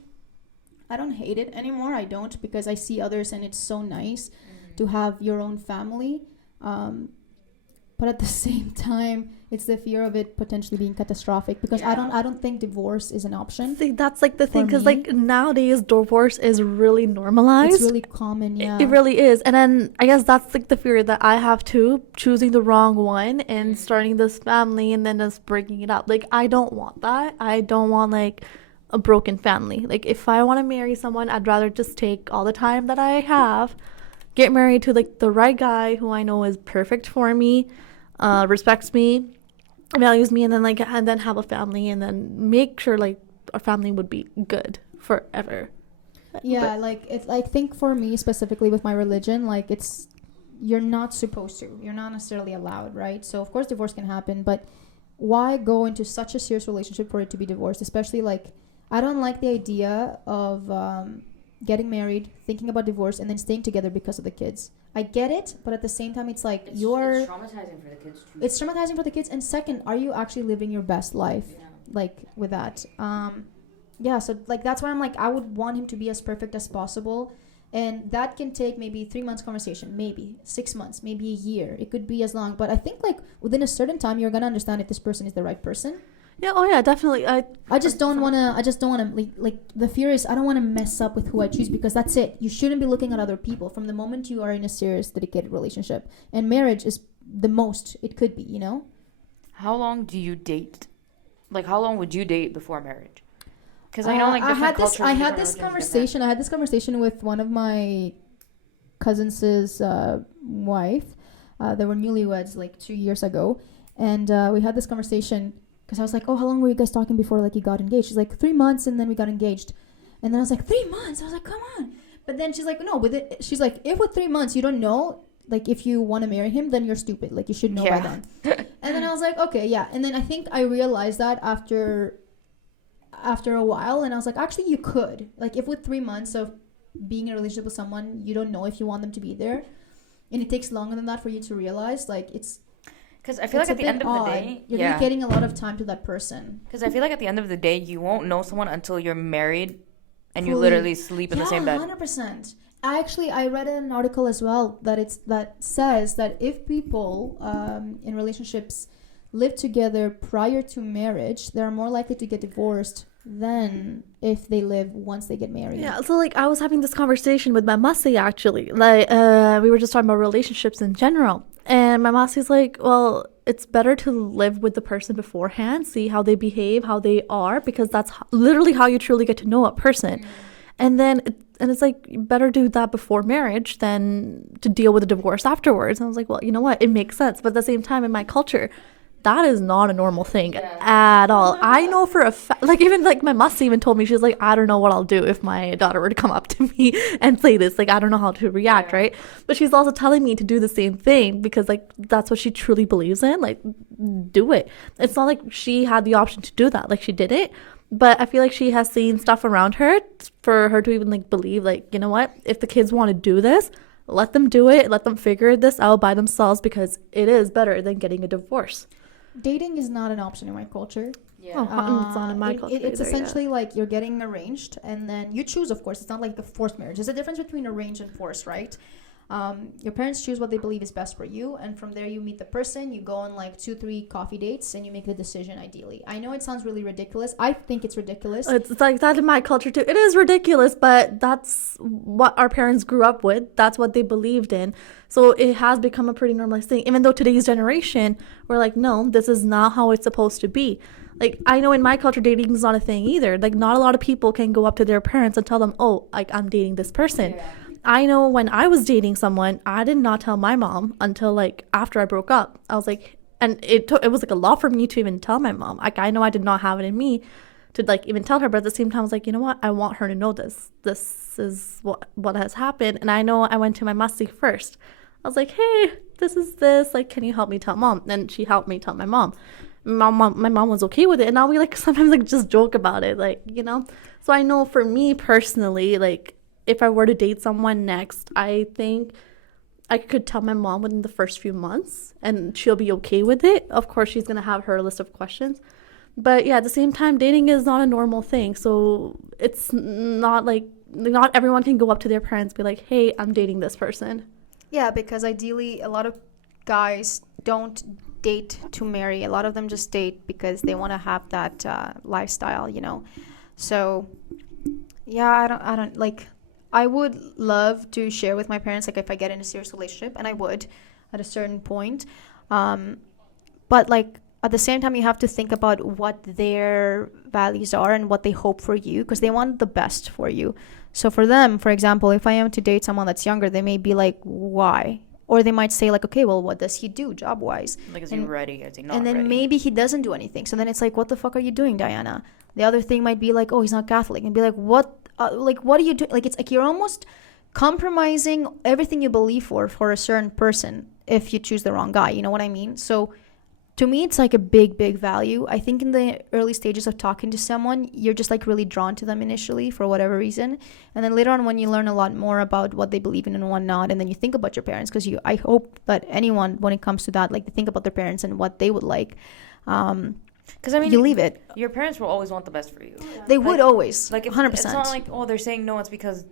I don't hate it anymore. I don't, because I see others and it's so nice to have your own family. But at the same time, it's the fear of it potentially being catastrophic, because I don't think divorce is an option. See, that's like the thing, because like nowadays divorce is really normalized. It's really common. Yeah, it really is. And then I guess that's like the fear that I have too, choosing the wrong one and starting this family and then just breaking it up. Like I don't want that. I don't want like a broken family. Like if I want to marry someone, I'd rather just take all the time that I have, get married to like the right guy who I know is perfect for me, respects me, values me, and then have a family, and then make sure like our family would be good forever. Yeah, like it's, I think for me specifically with my religion, like it's, you're not supposed to, you're not necessarily allowed, right? So of course divorce can happen, but why go into such a serious relationship for it to be divorced? Especially like, I don't like the idea of getting married, thinking about divorce, and then staying together because of the kids. I get it, but at the same time, it's like it's traumatizing for the kids too. It's traumatizing for the kids, and second, are you actually living your best life? Yeah. Like with that? Yeah. So like that's why I'm like, I would want him to be as perfect as possible, and that can take maybe 3 months conversation, maybe 6 months, maybe a year. It could be as long, but I think like within a certain time, you're gonna understand if this person is the right person. Yeah, oh yeah, definitely. I just don't want to, like the fear is I don't want to mess up with who I choose, because that's it. You shouldn't be looking at other people from the moment you are in a serious, dedicated relationship. And marriage is the most it could be, you know? How long do you date? Like, how long would you date before marriage? Because I know, like, I had this conversation with one of my cousins' wife. They were newlyweds, like, 2 years ago. And we had this conversation, because I was like, oh, how long were you guys talking before like you got engaged? She's like 3 months, and then we got engaged. And then I was like, 3 months? I was like, come on. But then she's like, no, with it, she's like, if with 3 months you don't know, like if you want to marry him, then you're stupid. Like you should know by then. And then I was like, okay, yeah. And then I think I realized that after a while, and I was like, actually you could. Like if with 3 months of being in a relationship with someone, you don't know if you want them to be there, and it takes longer than that for you to realize, like it's, because I feel like at the end of the day, you're dedicating a lot of time to that person. Because I feel like at the end of the day, you won't know someone until you're married and you Fully. literally sleep in the same bed. 100%. I read an article as well that says that if people in relationships live together prior to marriage, they're more likely to get divorced than if they live once they get married. Yeah, so like I was having this conversation with my masi actually. Like we were just talking about relationships in general. And my masi's like, well, it's better to live with the person beforehand, see how they behave, how they are, because that's literally how you truly get to know a person. And then it's like better do that before marriage than to deal with a divorce afterwards. And I was like, well, you know what? It makes sense. But at the same time, in my culture, that is not a normal thing at all. I know for a fact, like even like my must even told me, she's like, I don't know what I'll do if my daughter were to come up to me and say this. Like, I don't know how to react, right? But she's also telling me to do the same thing because like that's what she truly believes in. Like, do it. It's not like she had the option to do that. Like she did it. But I feel like she has seen stuff around her for her to even like believe like, you know what? If the kids want to do this, let them do it. Let them figure this out by themselves because it is better than getting a divorce. Dating is not an option in my culture. Yeah. Oh, it's not in my culture it's either, essentially like you're getting arranged and then you choose, of course. It's not like a forced marriage. There's a difference between arranged and forced, right? Your parents choose what they believe is best for you, and from there you meet the person, you go on like 2-3 coffee dates, and you make the decision ideally. I know it sounds really ridiculous. I think it's ridiculous. It's like that in my culture too. It is ridiculous, but that's what our parents grew up with. That's what they believed in. So it has become a pretty normalized thing. Even though today's generation, we're like, no, this is not how it's supposed to be. Like, I know in my culture, dating is not a thing either. Like, not a lot of people can go up to their parents and tell them, oh, like, I'm dating this person. Yeah. I know when I was dating someone, I did not tell my mom until like after I broke up. I was like, and it was like a lot for me to even tell my mom. Like I know I did not have it in me to like even tell her, but at the same time I was like, you know what? I want her to know this. This is what has happened. And I know I went to my masi first. I was like, hey, this is this. Like, can you help me tell mom? And she helped me tell my mom. My mom was okay with it. And now we like sometimes like just joke about it, like, you know. So I know for me personally, like, if I were to date someone next, I think I could tell my mom within the first few months and she'll be okay with it. Of course, she's going to have her list of questions. But yeah, at the same time, dating is not a normal thing. So it's not like, not everyone can go up to their parents and be like, hey, I'm dating this person. Yeah, because ideally a lot of guys don't date to marry. A lot of them just date because they want to have that lifestyle, you know. So yeah, I don't like... I would love to share with my parents, like, if I get in a serious relationship, and I would at a certain point. But, like, at the same time, you have to think about what their values are and what they hope for you, because they want the best for you. So for them, for example, if I am to date someone that's younger, they may be like, why? Or they might say, like, okay, well, what does he do job-wise? Like, is he ready? Is he not ready? And then maybe he doesn't do anything. So then it's like, what the fuck are you doing, Diana? The other thing might be like, oh, he's not Catholic. And be like, what? What are you doing? Like, it's like you're almost compromising everything you believe for a certain person if you choose the wrong guy. You know what I mean? So to me, it's like a big value. I think in the early stages of talking to someone, you're just like really drawn to them initially for whatever reason. And then later on, when you learn a lot more about what they believe in and whatnot, and then you think about your parents, because I hope that anyone, when it comes to that, like, they think about their parents and what they would like. Because, I mean, you leave it. Your parents will always want the best for you. Yeah. They would always. Like, 100%. It's not like, oh, they're saying no, it's because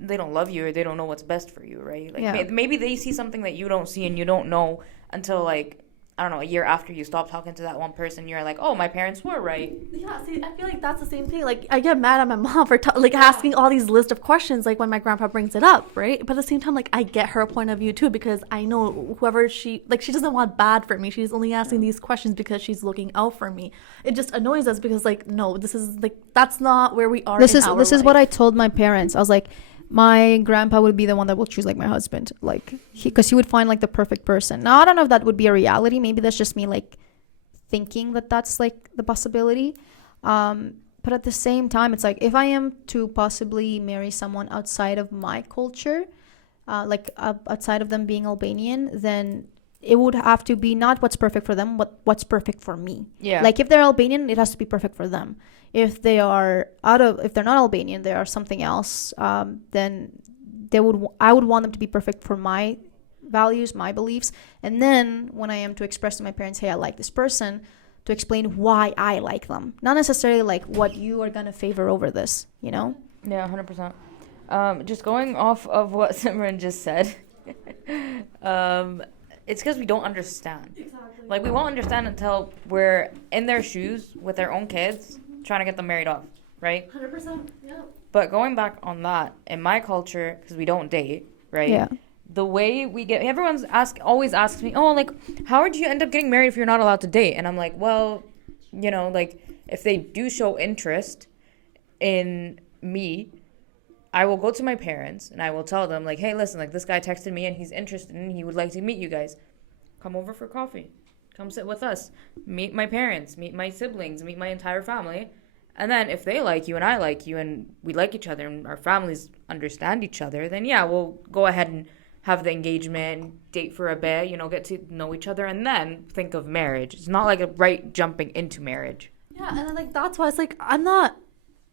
they don't love you or they don't know what's best for you, right? Like, yeah. Maybe they see something that you don't see and you don't know until, like, I don't know, a year after you stop talking to that one person, you're like, oh, my parents were right. Yeah, see, I feel like that's the same thing. Like, I get mad at my mom for asking all these list of questions, like, when my grandpa brings it up, right? But at the same time, like, I get her point of view too, because I know whoever she doesn't want bad for me. She's only asking these questions because she's looking out for me. It just annoys us because, like, no, this is like, that's not where we are. This is what I told my parents. I was like, my grandpa would be the one that will choose, like, my husband, like, because he would find, like, the perfect person. Now, I don't know if that would be a reality. Maybe that's just me, like, thinking that that's like the possibility. But at the same time, it's like if I am to possibly marry someone outside of my culture, outside of them being Albanian, then it would have to be not what's perfect for them, but what's perfect for me. Yeah. Like if they're Albanian, it has to be perfect for them. If they're not Albanian, they are something else. Then I would want them to be perfect for my values, my beliefs. And then when I am to express to my parents, hey, I like this person, to explain why I like them, not necessarily like what you are gonna favor over this. Yeah, 100%. Just going off of what Simran just said, it's because we don't understand. Exactly. Like, we won't understand until we're in their shoes with their own kids, trying to get them married off, right? 100%. Yeah. But going back on that, in my culture, because we don't date, right? Yeah. The way we get, always asks me, oh, like, how would you end up getting married if you're not allowed to date? And I'm like, well, like, if they do show interest in me, I will go to my parents and I will tell them, like, hey, listen, like, this guy texted me and he's interested and he would like to meet you guys. Come over for coffee. Come sit with us. Meet my parents. Meet my siblings. Meet my entire family. And then if they like you and I like you and we like each other and our families understand each other, then, yeah, we'll go ahead and have the engagement, date for a bit, get to know each other, and then think of marriage. It's not like jumping into marriage. Yeah, and like that's why it's like I'm not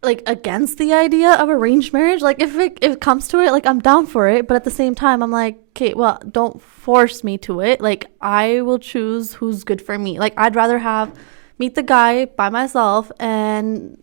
like against the idea of arranged marriage. Like if it comes to it, like I'm down for it, but at the same time I'm like, okay, well, don't force me to it. Like I will choose who's good for me. Like I'd rather meet the guy by myself and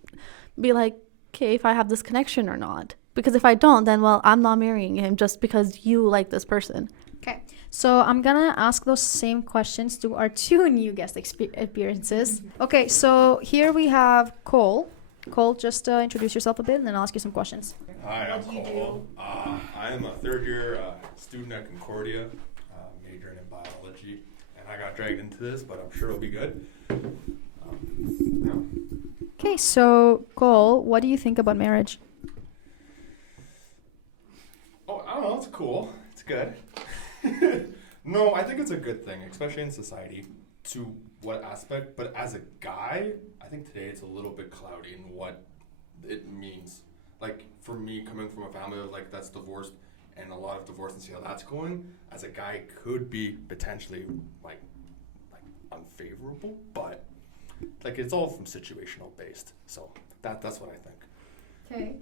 be like, okay, if I have this connection or not. Because if I don't, then well, I'm not marrying him just because you like this person. Okay, so I'm gonna ask those same questions to our two new guest appearances. Okay, so here we have Cole. Cole, just introduce yourself a bit, and then I'll ask you some questions. Hi, I'm Cole. I'm a third-year student at Concordia, majoring in biology, and I got dragged into this, but I'm sure it'll be good. Okay, so Cole, what do you think about marriage? Oh, I don't know. It's cool. It's good. No, I think it's a good thing, especially in society. To what aspect? But as a guy, I think today it's a little bit cloudy in what it means. Like for me, coming from a family that's divorced and a lot of divorce and see how that's going, as a guy, it could be potentially like unfavorable, but like it's all from situational based. So that's what I think. Okay.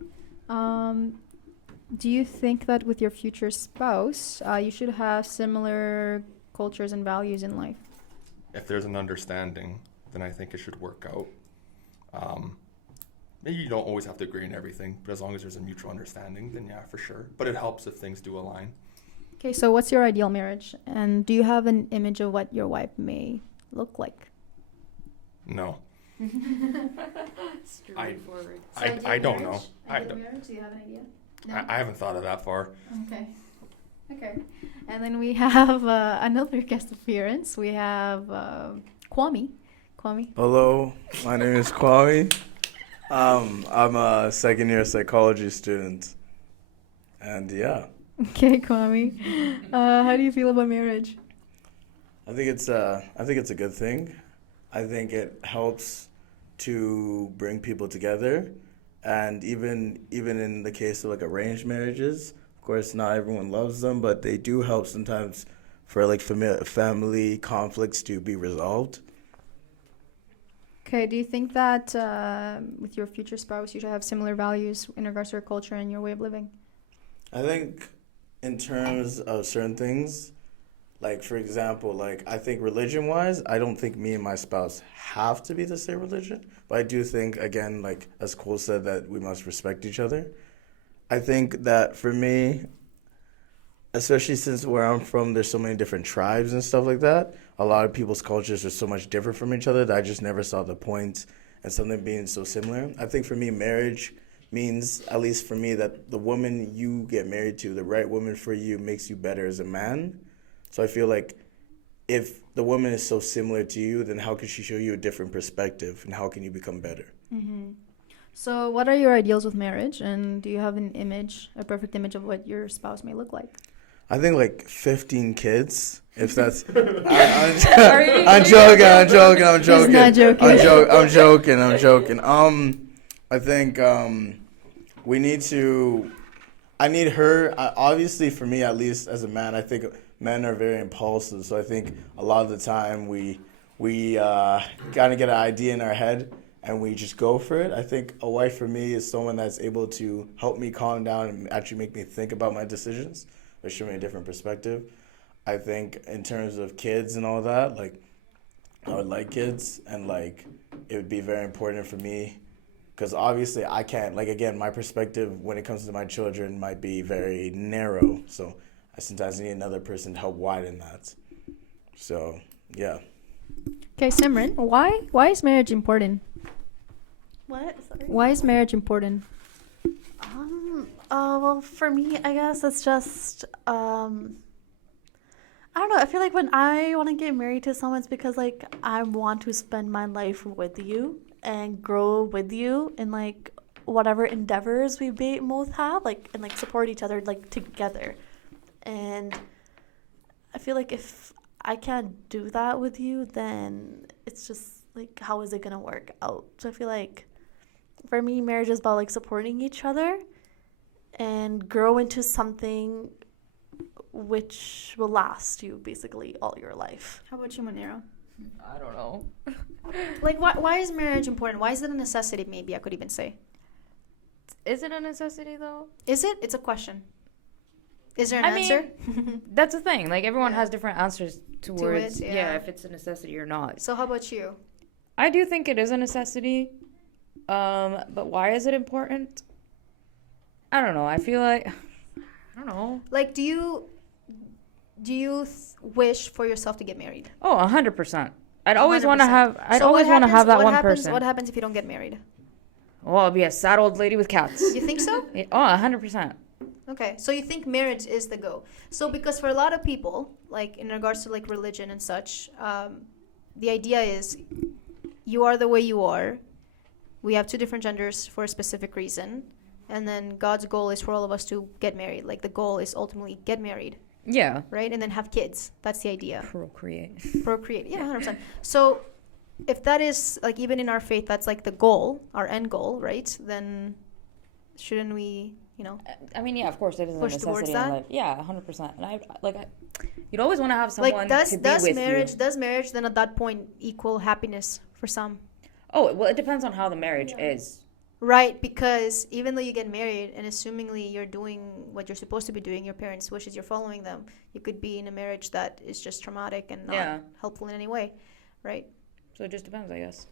Do you think that with your future spouse, you should have similar cultures and values in life? If there's an understanding, then I think it should work out. Maybe you don't always have to agree on everything, but as long as there's a mutual understanding, then yeah, for sure. But it helps if things do align. Okay, so what's your ideal marriage? And do you have an image of what your wife may look like? No. Straightforward. I don't know. Ideal marriage? Do you have an idea? No? I haven't thought of that far. Okay. And then we have another guest appearance. We have Kwame. Hello, my name is Kwame. I'm a second-year psychology student, and yeah. Okay, Kwame. How do you feel about marriage? I think it's a good thing. I think it helps to bring people together, and even in the case of like arranged marriages, of course not everyone loves them, but they do help sometimes for like family conflicts to be resolved. Okay, do you think that with your future spouse you should have similar values in regards to your culture and your way of living? I think in terms of certain things, like for example, like I think religion-wise, I don't think me and my spouse have to be the same religion, but I do think, again, like as Cole said, that we must respect each other. I think that for me, especially since where I'm from, there's so many different tribes and stuff like that, a lot of people's cultures are so much different from each other that I just never saw the point in something being so similar. I think for me, marriage means, at least for me, that the woman you get married to, the right woman for you, makes you better as a man. So I feel like if the woman is so similar to you, then how can she show you a different perspective, and how can you become better? Mm-hmm. So what are your ideals with marriage, and do you have an image, a perfect image of what your spouse may look like? I think like 15 kids. If that's, Are you- I'm joking. I'm joking. I'm He's joking. not joking. I'm joking. I'm joking. I think we need to. I need her. Obviously, for me at least as a man, I think men are very impulsive. So I think a lot of the time we kind of get an idea in our head and we just go for it. I think a wife for me is someone that's able to help me calm down and actually make me think about my decisions or show me a different perspective. I think in terms of kids and all that, like, I would like kids, and like it would be very important for me because obviously I can't, like, again, my perspective when it comes to my children might be very narrow, so I sometimes need another person to help widen that. So yeah. Okay, Simran, why is marriage important? What? Sorry. Why is marriage important? Well, for me, I guess it's just, I don't know. I feel like when I want to get married to someone, it's because, like, I want to spend my life with you and grow with you in, like, whatever endeavors we both have, like, and, like, support each other, like, together. And I feel like if I can't do that with you, then it's just, like, how is it going to work out? So I feel like for me, marriage is about, like, supporting each other and grow into something which will last you basically all your life. How about you, Mounira? I don't know. Like, why is marriage important? Why is it a necessity, maybe I could even say? Is it a necessity though? Is it? It's a question. Is there an I answer? That's the thing. Like everyone Yeah. has different answers towards yeah. if it's a necessity or not. So how about you? I do think it is a necessity. But why is it important? I don't know. I feel like I don't know. Like, do you wish for yourself to get married? Oh, 100%. I'd always want to 100%. have. I'd So always what want to happens- have that what one happens, person. What happens if you don't get married? Oh, I'll be a sad old lady with cats. You think so? Yeah, oh, 100%. Okay, so you think marriage is the go. So because for a lot of people, like in regards to like religion and such, the idea is you are the way you are. We have two different genders for a specific reason. And then God's goal is for all of us to get married. Like the goal is ultimately get married, Yeah. right? And then have kids. That's the idea. Procreate. Procreate. Yeah, 100%. So if that is like even in our faith, that's like the goal, our end goal, right? Then shouldn't we, you know? I mean, yeah, of course, it is a Push towards necessity in that? life. Yeah, 100%. And you'd always want to have someone Like does to be does with marriage you. does marriage then at that point equal happiness for some? Oh, well, it depends on how the marriage is. Right, because even though you get married and assumingly you're doing what you're supposed to be doing, your parents' wishes, you're following them, you could be in a marriage that is just traumatic and not Yeah. helpful in any way, right? So it just depends, I guess.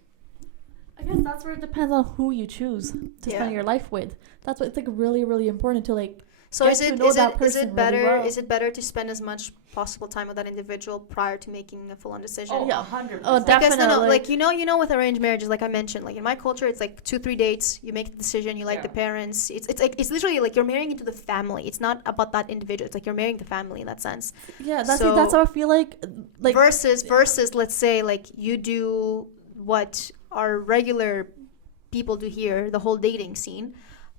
I guess that's where it depends on who you choose to Yeah. spend your life with. That's what it's like really, really important to like. So Get is to it know is that it is person it really better well. is it better to spend as much possible time with that individual prior to making a full-on decision? Oh, Yeah. 100%. Oh, Because no, definitely. like you know, with arranged marriages, like I mentioned, like in my culture, it's like 2-3 dates. You make the decision. You like Yeah. the parents. It's like it's literally like you're marrying into the family. It's not about that individual. It's like you're marrying the family in that sense. Yeah, that's So- that's how I feel like. versus let's say like you do what our regular people do here, the whole dating scene.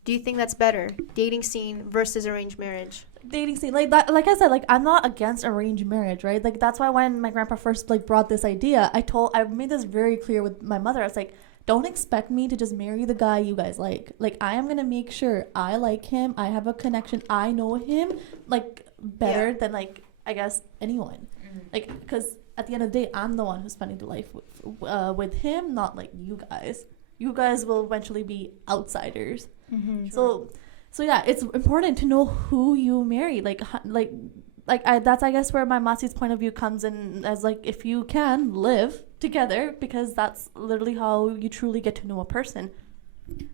Do you think that's better, dating scene versus arranged marriage? dating scene like that, like I said, like I'm not against arranged marriage, right? Like that's why when my grandpa first like brought this idea, I made this very clear with my mother. I was like, don't expect me to just marry the guy you guys like I am gonna make sure I like him, I have a connection, I know him like better than like I guess anyone. Like because at the end of the day, I'm the one who's spending the life with him, not like you guys will eventually be outsiders. So yeah, it's important to know who you marry. That's I guess where my Masi's point of view comes in, as like if you can live together, because that's literally how you truly get to know a person.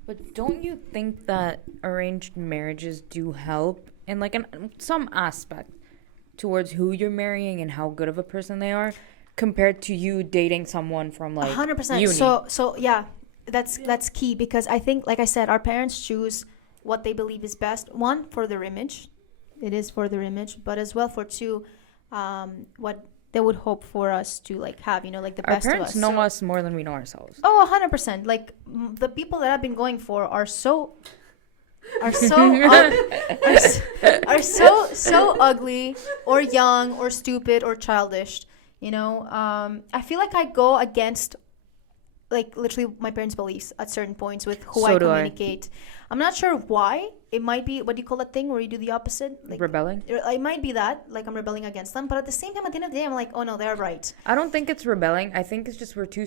But don't you think that arranged marriages do help in like some aspect towards who you're marrying and how good of a person they are compared to you dating someone from like 100%. uni? So yeah, that's key, because I think, like I said, our parents choose what they believe is best. One, for their image, it is for their image, but as well for two, what they would hope for us to like have, like the Our best of parents us. know So- us more than we know ourselves. Oh, 100%. Like the people that I've been going for are so. are so ugly or young or stupid or childish. You know, I feel like I go against like literally my parents' beliefs at certain points with who I communicate. I'm not sure why. It might be, what do you call that thing where you do the opposite? Like Rebelling? It might be that, like I'm rebelling against them. But at the same time, at the end of the day, I'm like, oh no, they're right. I don't think it's rebelling. I think it's just we're too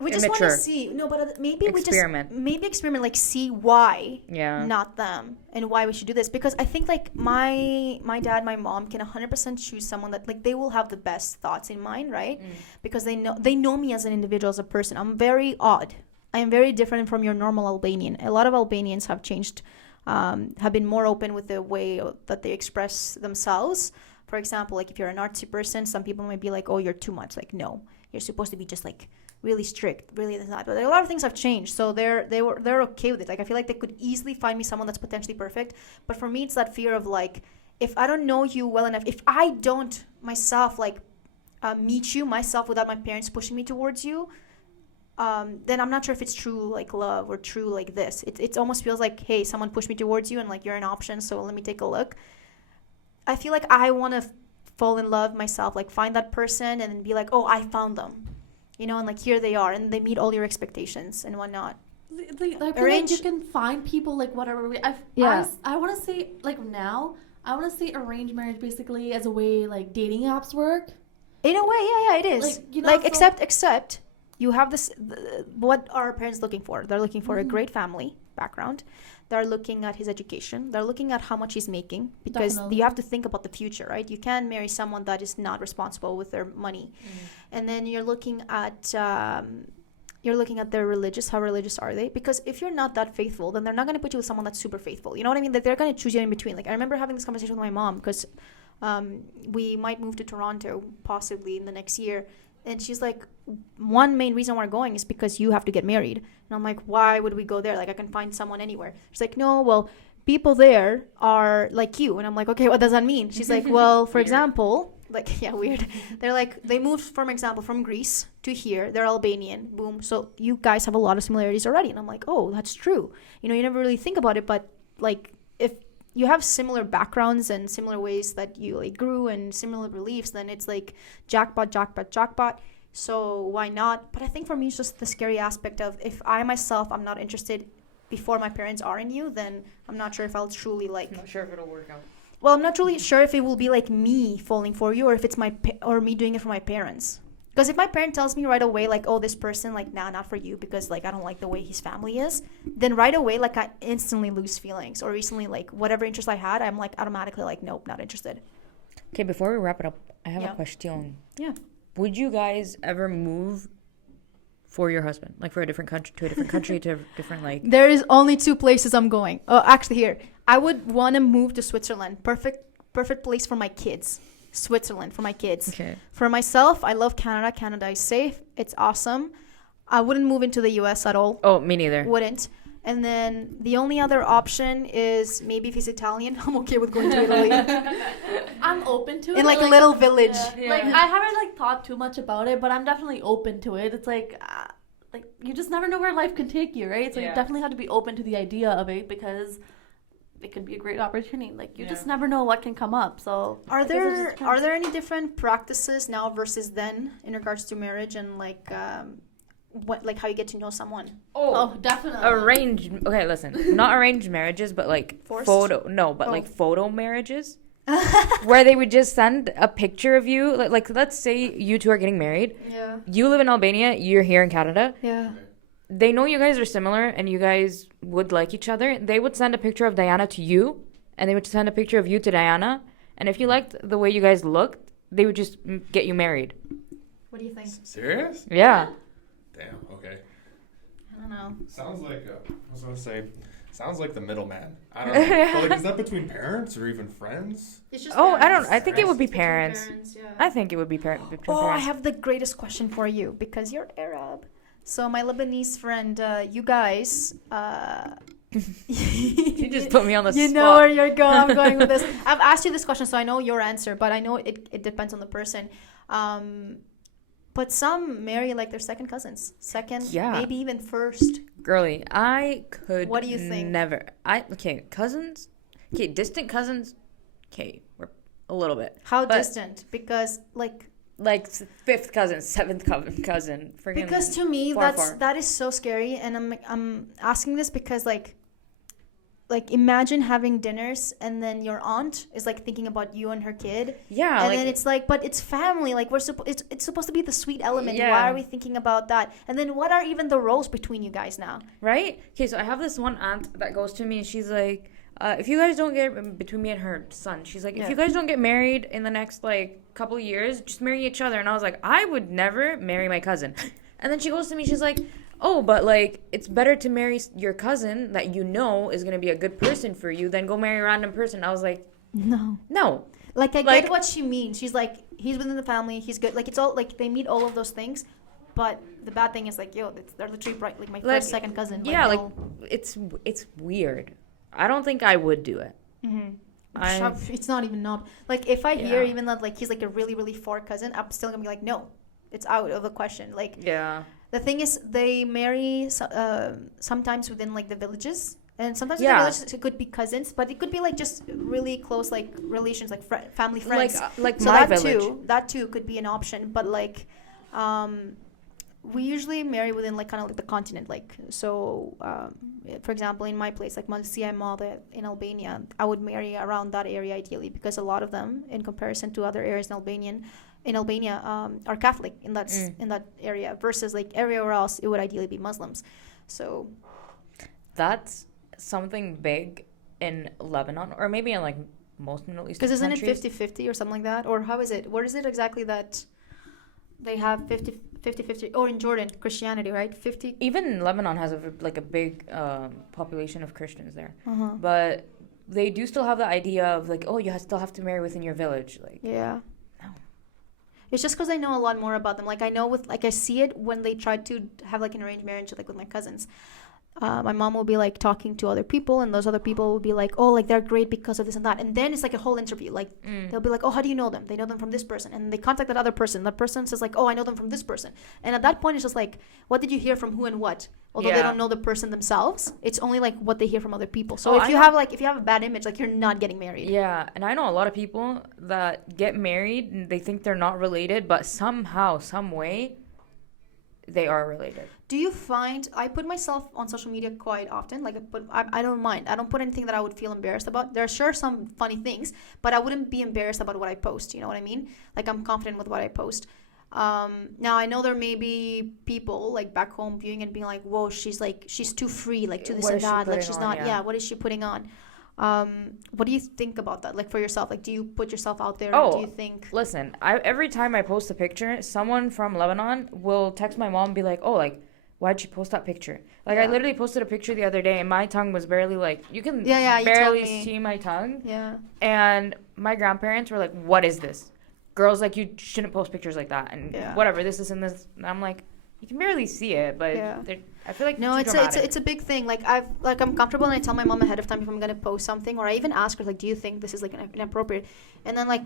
We just want to see. No, but maybe experiment. Maybe experiment, like see why, not them, and why we should do this. Because I think like my dad, my mom can 100% choose someone that like they will have the best thoughts in mind, right? Because they know me as an individual, as a person. I'm very odd. I am very different from your normal Albanian. A lot of Albanians have changed, have been more open with the way that they express themselves. For example, like if you're an artsy person, some people might be like, "Oh, you're too much." Like, no, you're supposed to be just like really strict, really this and that. But a lot of things have changed, so they're okay with it. Like I feel like they could easily find me someone that's potentially perfect. But for me, it's that fear of like, if I don't know you well enough, if I don't myself like meet you myself without my parents pushing me towards you, then I'm not sure if it's true like love or true like this. It almost feels like, hey, someone pushed me towards you and like you're an option, so let me take a look. I feel like I want to fall in love myself, like find that person and then be like, oh, I found them, you know, and like here they are and they meet all your expectations and whatnot. I feel like you can find people like whatever. I want to say like now, I want to say arranged marriage basically as a way like dating apps work. In a way, yeah, it is. Like, you know, like so except you have this. What are parents looking for? They're looking for a great family background. They're looking at his education. They're looking at how much he's making, because you have to think about the future, right? You can't marry someone that is not responsible with their money. And then you're looking at their religious. How religious are they? Because if you're not that faithful, then they're not going to put you with someone that's super faithful. You know what I mean? That they're going to choose you in between. Like I remember having this conversation with my mom because we might move to Toronto possibly in the next year. And she's like, one main reason we're going is because you have to get married. And I'm like, why would we go there? Like, I can find someone anywhere. She's like, no, well, people there are like you. And I'm like, okay, what does that mean? She's like, well, for example, like, yeah, weird. They're like, they moved, for example, from Greece to here. They're Albanian. Boom. So you guys have a lot of similarities already. And I'm like, oh, that's true. You know, you never really think about it. But like, if you have similar backgrounds and similar ways that you like grew and similar beliefs, then it's like jackpot. So why not? But I think for me, it's just the scary aspect of if I myself, I'm not interested before my parents are in you, then I'm not sure if I'll truly like. I'm not sure if it'll work out. Well, I'm not really sure if it will be like me falling for you or if it's or me doing it for my parents. Because if my parent tells me right away, like, oh, this person, like, nah, not for you because, like, I don't like the way his family is, then right away, like, I instantly lose feelings. Or recently, like, whatever interest I had, I'm, like, automatically, like, nope, not interested. Okay, before we wrap it up, I have a question. Yeah. Would you guys ever move for your husband? Like, for a different country, to a different, like... There is only 2 places I'm going. Oh, actually, here. I would want to move to Switzerland. Perfect place for my kids. Switzerland for my kids. Okay. For myself, I love Canada. Canada is safe. It's awesome. I wouldn't move into the US at all. Oh, me neither. Wouldn't. And then the only other option is maybe if he's Italian, I'm okay with going to Italy. I'm open to it. In like a little village. Yeah. Like I haven't like thought too much about it, but I'm definitely open to it. It's like you just never know where life can take you, right? So you definitely have to be open to the idea of it because it could be a great opportunity. Like you just never know what can come up. So are there any different practices now versus then in regards to marriage and like what, like how you get to know someone? Oh, definitely. Okay, listen. Not arranged marriages, but like forced? Like photo marriages. Where they would just send a picture of you. Like let's say you two are getting married. Yeah. You live in Albania, you're here in Canada. Yeah. They know you guys are similar and you guys would like each other. They would send a picture of Diana to you and they would send a picture of you to Diana. And if you liked the way you guys looked, they would just get you married. What do you think? Serious? Yeah. Damn, okay. I don't know. Sounds like, sounds like the middleman. I don't know. But like, is that between parents or even friends? It's just I think it would be parents. Yeah. I think it would be between parents. I have the greatest question for you because you're Arab. So my Lebanese friend, you guys, You just put me on the spot. You know where you're going. I'm going with this. I've asked you this question, so I know your answer, but I know it depends on the person. But some marry like their second cousins, second, Yeah. maybe even first. Girly, I could. What do you think? Never. Cousins. Okay, distant cousins. Okay, we're a little bit. How But- distant? Because like fifth cousin, seventh cousin. Freaking because to me far. that is so scary, and I'm asking this because like imagine having dinners and then your aunt is like thinking about you and her kid. Yeah, And like, then it's like, but it's family. Like it's supposed to be the sweet element. Yeah. Why are we thinking about that? And then what are even the roles between you guys now? right? Okay, so I have this one aunt that goes to me and she's like, if you guys don't get between me and her son, she's like, if Yeah. you guys don't get married in the next like couple years, just marry each other. And I was like, I would never marry my cousin. And then she goes to me, she's like, oh, but like it's better to marry your cousin that you know is gonna be a good person for you than go marry a random person. I was like, no. Like I Like- get what she means. She's like, he's within the family. He's good. Like it's all like they meet all of those things. But the bad thing is like, they're literally right. Like my Like, first, second cousin. Yeah, like they'll- it's weird. I don't think I would do it. It's not even not like if I hear Yeah. even that like he's like a really really far cousin, I'm still gonna be like, no, it's out of the question. Like Yeah. the thing is, they marry sometimes within like the villages, and sometimes Yeah. in the villages it could be cousins, but it could be like just really close like relations, like family friends. Like So my that village. that too could be an option, but like we usually marry within like kind of like the continent, like so for example in my place like Mounira in Albania, I would marry around that area ideally, because a lot of them in comparison to other areas in Albania are Catholic in that area, versus like everywhere else it would ideally be Muslims. So That's something big in Lebanon, or maybe in like most Middle Eastern because isn't countries. it 50-50 or something like that, or how is it, what is it exactly that they have 50-50, or in Jordan Christianity, right? 50. Even Lebanon has a big population of Christians there, Uh-huh. but they do still have the idea of like, oh, still have to marry within your village, like. Yeah. No. It's just because I know a lot more about them. Like I know I see it when they try to have like an arranged marriage, like with my cousins. My mom will be like talking to other people, and those other people will be like, oh, like they're great because of this and that. And then it's like a whole interview. Like they'll be like, oh, how do you know them? They know them from this person. And they contact that other person. That person says like, oh, I know them from this person. And at that point, it's just like, what did you hear from who and what? Although they Yeah. don't know the person themselves, it's only like what they hear from other people. So Oh, if I you know. have a bad image, like you're not getting married. Yeah, and I know a lot of people that get married and they think they're not related, but somehow, some way, they are related. Do you find, I put myself on social media quite often, like I don't mind. I don't put anything that I would feel embarrassed about. There are sure some funny things, but I wouldn't be embarrassed about what I post. You know what I mean? Like I'm confident with what I post. Now I know there may be people like back home viewing and being like, whoa, she's too free, like to this What and is she that, like putting she's on? not, Yeah. what is she putting on? What do you think about that? Like for yourself, like do you put yourself out there? Oh, Do you think? Listen, every time I post a picture, someone from Lebanon will text my mom and be like, oh, like, why'd you post that picture? Like, I Yeah. literally posted a picture the other day, and my tongue was barely, like, you can Yeah, you told barely me. see my tongue. Yeah. And my grandparents were like, what is this? Girls, like, you shouldn't post pictures like that. And Yeah. whatever, this and this. And I'm like, you can barely see it, but Yeah. I feel like No, too it's dramatic. a big thing. Like I'm comfortable, and I tell my mom ahead of time if I'm gonna post something, or I even ask her like, do you think this is like inappropriate? And then like,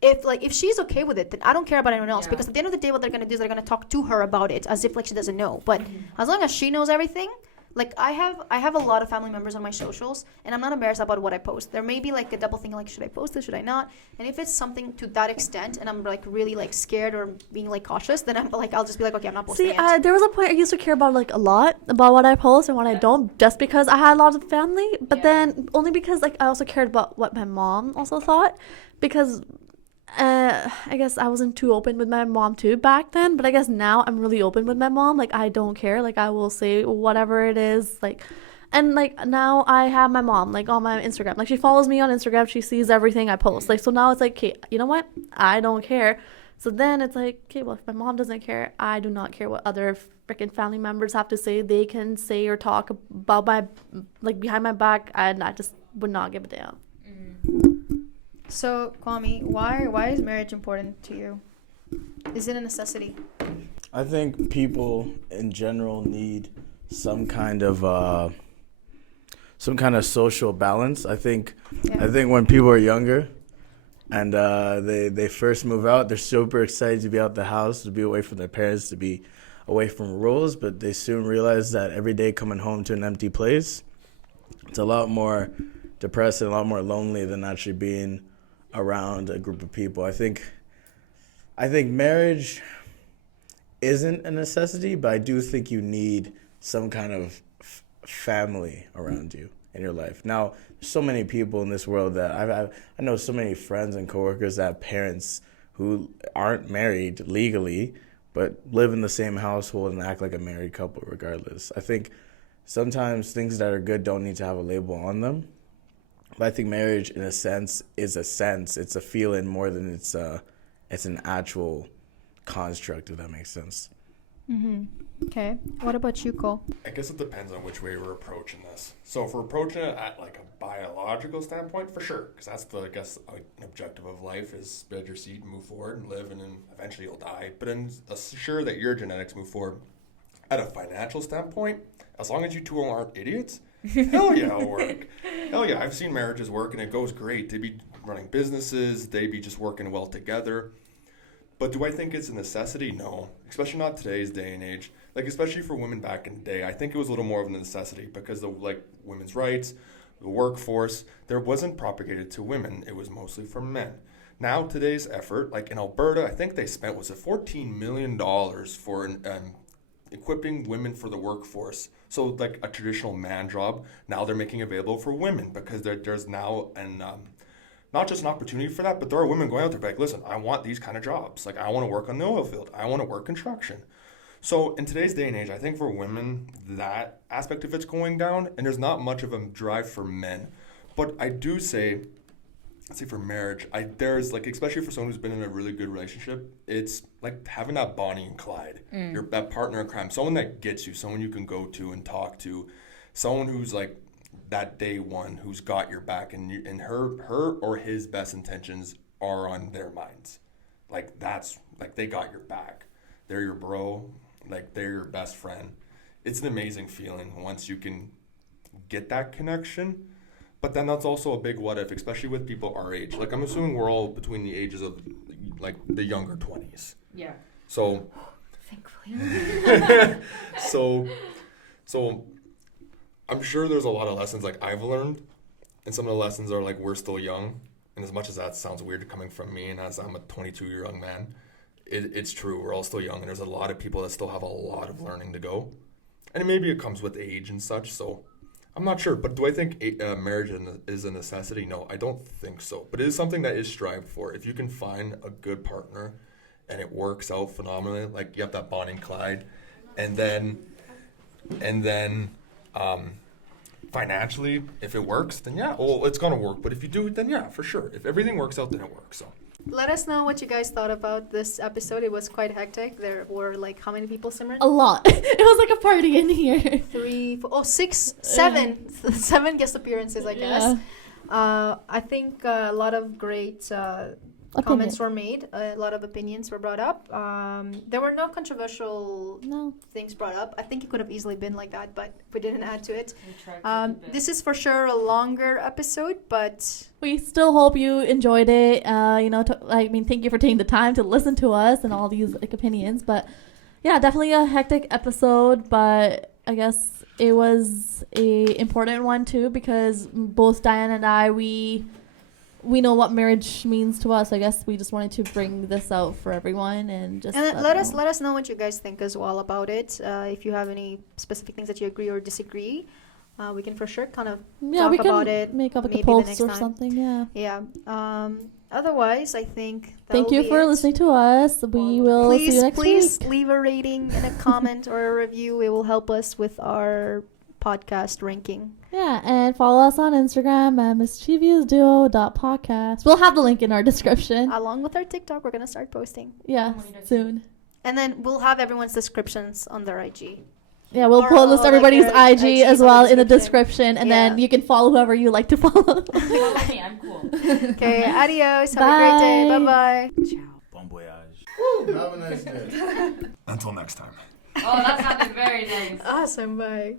if she's okay with it, then I don't care about anyone else, Yeah. because at the end of the day, what they're gonna do is they're gonna talk to her about it as if like she doesn't know. But as long as she knows everything. Like I have a lot of family members on my socials, and I'm not embarrassed about what I post. There may be like a double thing, like should I post this, should I not? And if it's something to that extent, and I'm like really like scared or being like cautious, then I'm like I'll just be like, okay, I'm not posting See, it. there was a point I used to care about like a lot about what I post and what I don't, just because I had a lot of family. But then only because like I also cared about what my mom also thought, because I guess I wasn't too open with my mom too back then. But I guess now I'm really open with my mom. Like I don't care. Like I will say whatever it is. Like. And like now I have my mom like on my Instagram. Like she follows me on Instagram. She sees everything I post. Like so now it's like, okay, you know what? I don't care. So then it's like, okay, well if my mom doesn't care, I do not care what other freaking family members have to say. They can say or talk about my like behind my back, and I just would not give a damn. So, Kwame, why is marriage important to you? Is it a necessity? I think people in general need some kind of social balance. I think when people are younger, and they first move out. They're super excited to be out the house, to be away from their parents, to be away from rules, but they soon realize that every day coming home to an empty place, it's a lot more depressing, a lot more lonely than actually being around a group of people. I think marriage isn't a necessity, but I do think you need some kind of family around you in your life. Now, there's so many people in this world that I know so many friends and coworkers that have parents who aren't married legally, but live in the same household and act like a married couple regardless. I think sometimes things that are good don't need to have a label on them. But I think marriage, in a sense, is a sense. It's a feeling more than it's an actual construct, if that makes sense. Mm-hmm. Okay. What about you, Cole? I guess it depends on which way we're approaching this. So if we're approaching it at like a biological standpoint, for sure, because that's the, I guess, an objective of life is spread your seed and move forward and live, and then eventually you'll die. But then assure that your genetics move forward. At a financial standpoint, as long as you two aren't idiots, hell yeah, it'll work. Hell yeah, I've seen marriages work and it goes great. They be running businesses, they be just working well together. But do I think it's a necessity? No, especially not today's day and age. Like, especially for women back in the day, I think it was a little more of a necessity because the women's rights, the workforce, there wasn't propagated to women. It was mostly for men. Now, today's effort, like in Alberta, I think they spent, was it $14 million for equipping women for the workforce. So like a traditional man job, now they're making available for women because there's now not just an opportunity for that, but there are women going out there like, listen, I want these kind of jobs. Like, I want to work on the oil field. I want to work construction. So in today's day and age, I think for women, that aspect of it's going down, and there's not much of a drive for men. But I do say, let's say for marriage, there's like, especially for someone who's been in a really good relationship, it's like having that Bonnie and Clyde, that partner in crime, someone that gets you, someone you can go to and talk to, someone who's like, that day one, who's got your back, and her or his best intentions are on their minds. Like, that's like, they got your back. They're your bro. Like, they're your best friend. It's an amazing feeling once you can get that connection. But then that's also a big what if, especially with people our age. Like, I'm assuming we're all between the ages of like the younger 20s. Yeah. So thankfully. so I'm sure there's a lot of lessons like I've learned, and some of the lessons are like, we're still young. And as much as that sounds weird coming from me, and as I'm a 22-year-old young man, it's true. We're all still young, and there's a lot of people that still have a lot of learning to go. And maybe it comes with age and such, so I'm not sure. But do I think marriage is a necessity? No, I don't think so. But it is something that is strived for. If you can find a good partner and it works out phenomenally, like you have that Bonnie and Clyde, and then financially, if it works, then yeah, well, it's gonna work. But if you do it, then yeah, for sure. If everything works out, then it works. So Let us know what you guys thought about this episode. It was quite hectic. There were like how many people, Simran? A lot. It was like a party in here. 3, 4, 6, 7. 7 guest appearances, I guess. I think a lot of great comments were made. A lot of opinions were brought up. There were no controversial things brought up. I think it could have easily been like that, but we didn't add to it. This is for sure a longer episode, but we still hope you enjoyed it. Thank you for taking the time to listen to us and all these opinions. But yeah, definitely a hectic episode, but I guess it was a important one too, because both Diane and I, we know what marriage means to us. I guess we just wanted to bring this out for everyone and just let us know what you guys think as well about it. If you have any specific things that you agree or disagree, we can for sure kind of talk about it. Make up a post or something. Yeah. Otherwise, I think thank you for listening to us. We will see you next week. Please leave a rating and a comment or a review. It will help us with our podcast ranking. Yeah, and follow us on Instagram at mischievousduo.podcast. We'll have the link in our description. Along with our TikTok, we're going to start posting. Yeah, soon. And then we'll have everyone's descriptions on their IG. Yeah, we'll post everybody's IG as well in the description, and then you can follow whoever you like to follow. Follow me, I'm cool. Okay, adios. Have a great day. Bye-bye. Ciao. Bon voyage. Have a nice day. Until next time. Oh, that sounded very nice. Awesome. Bye.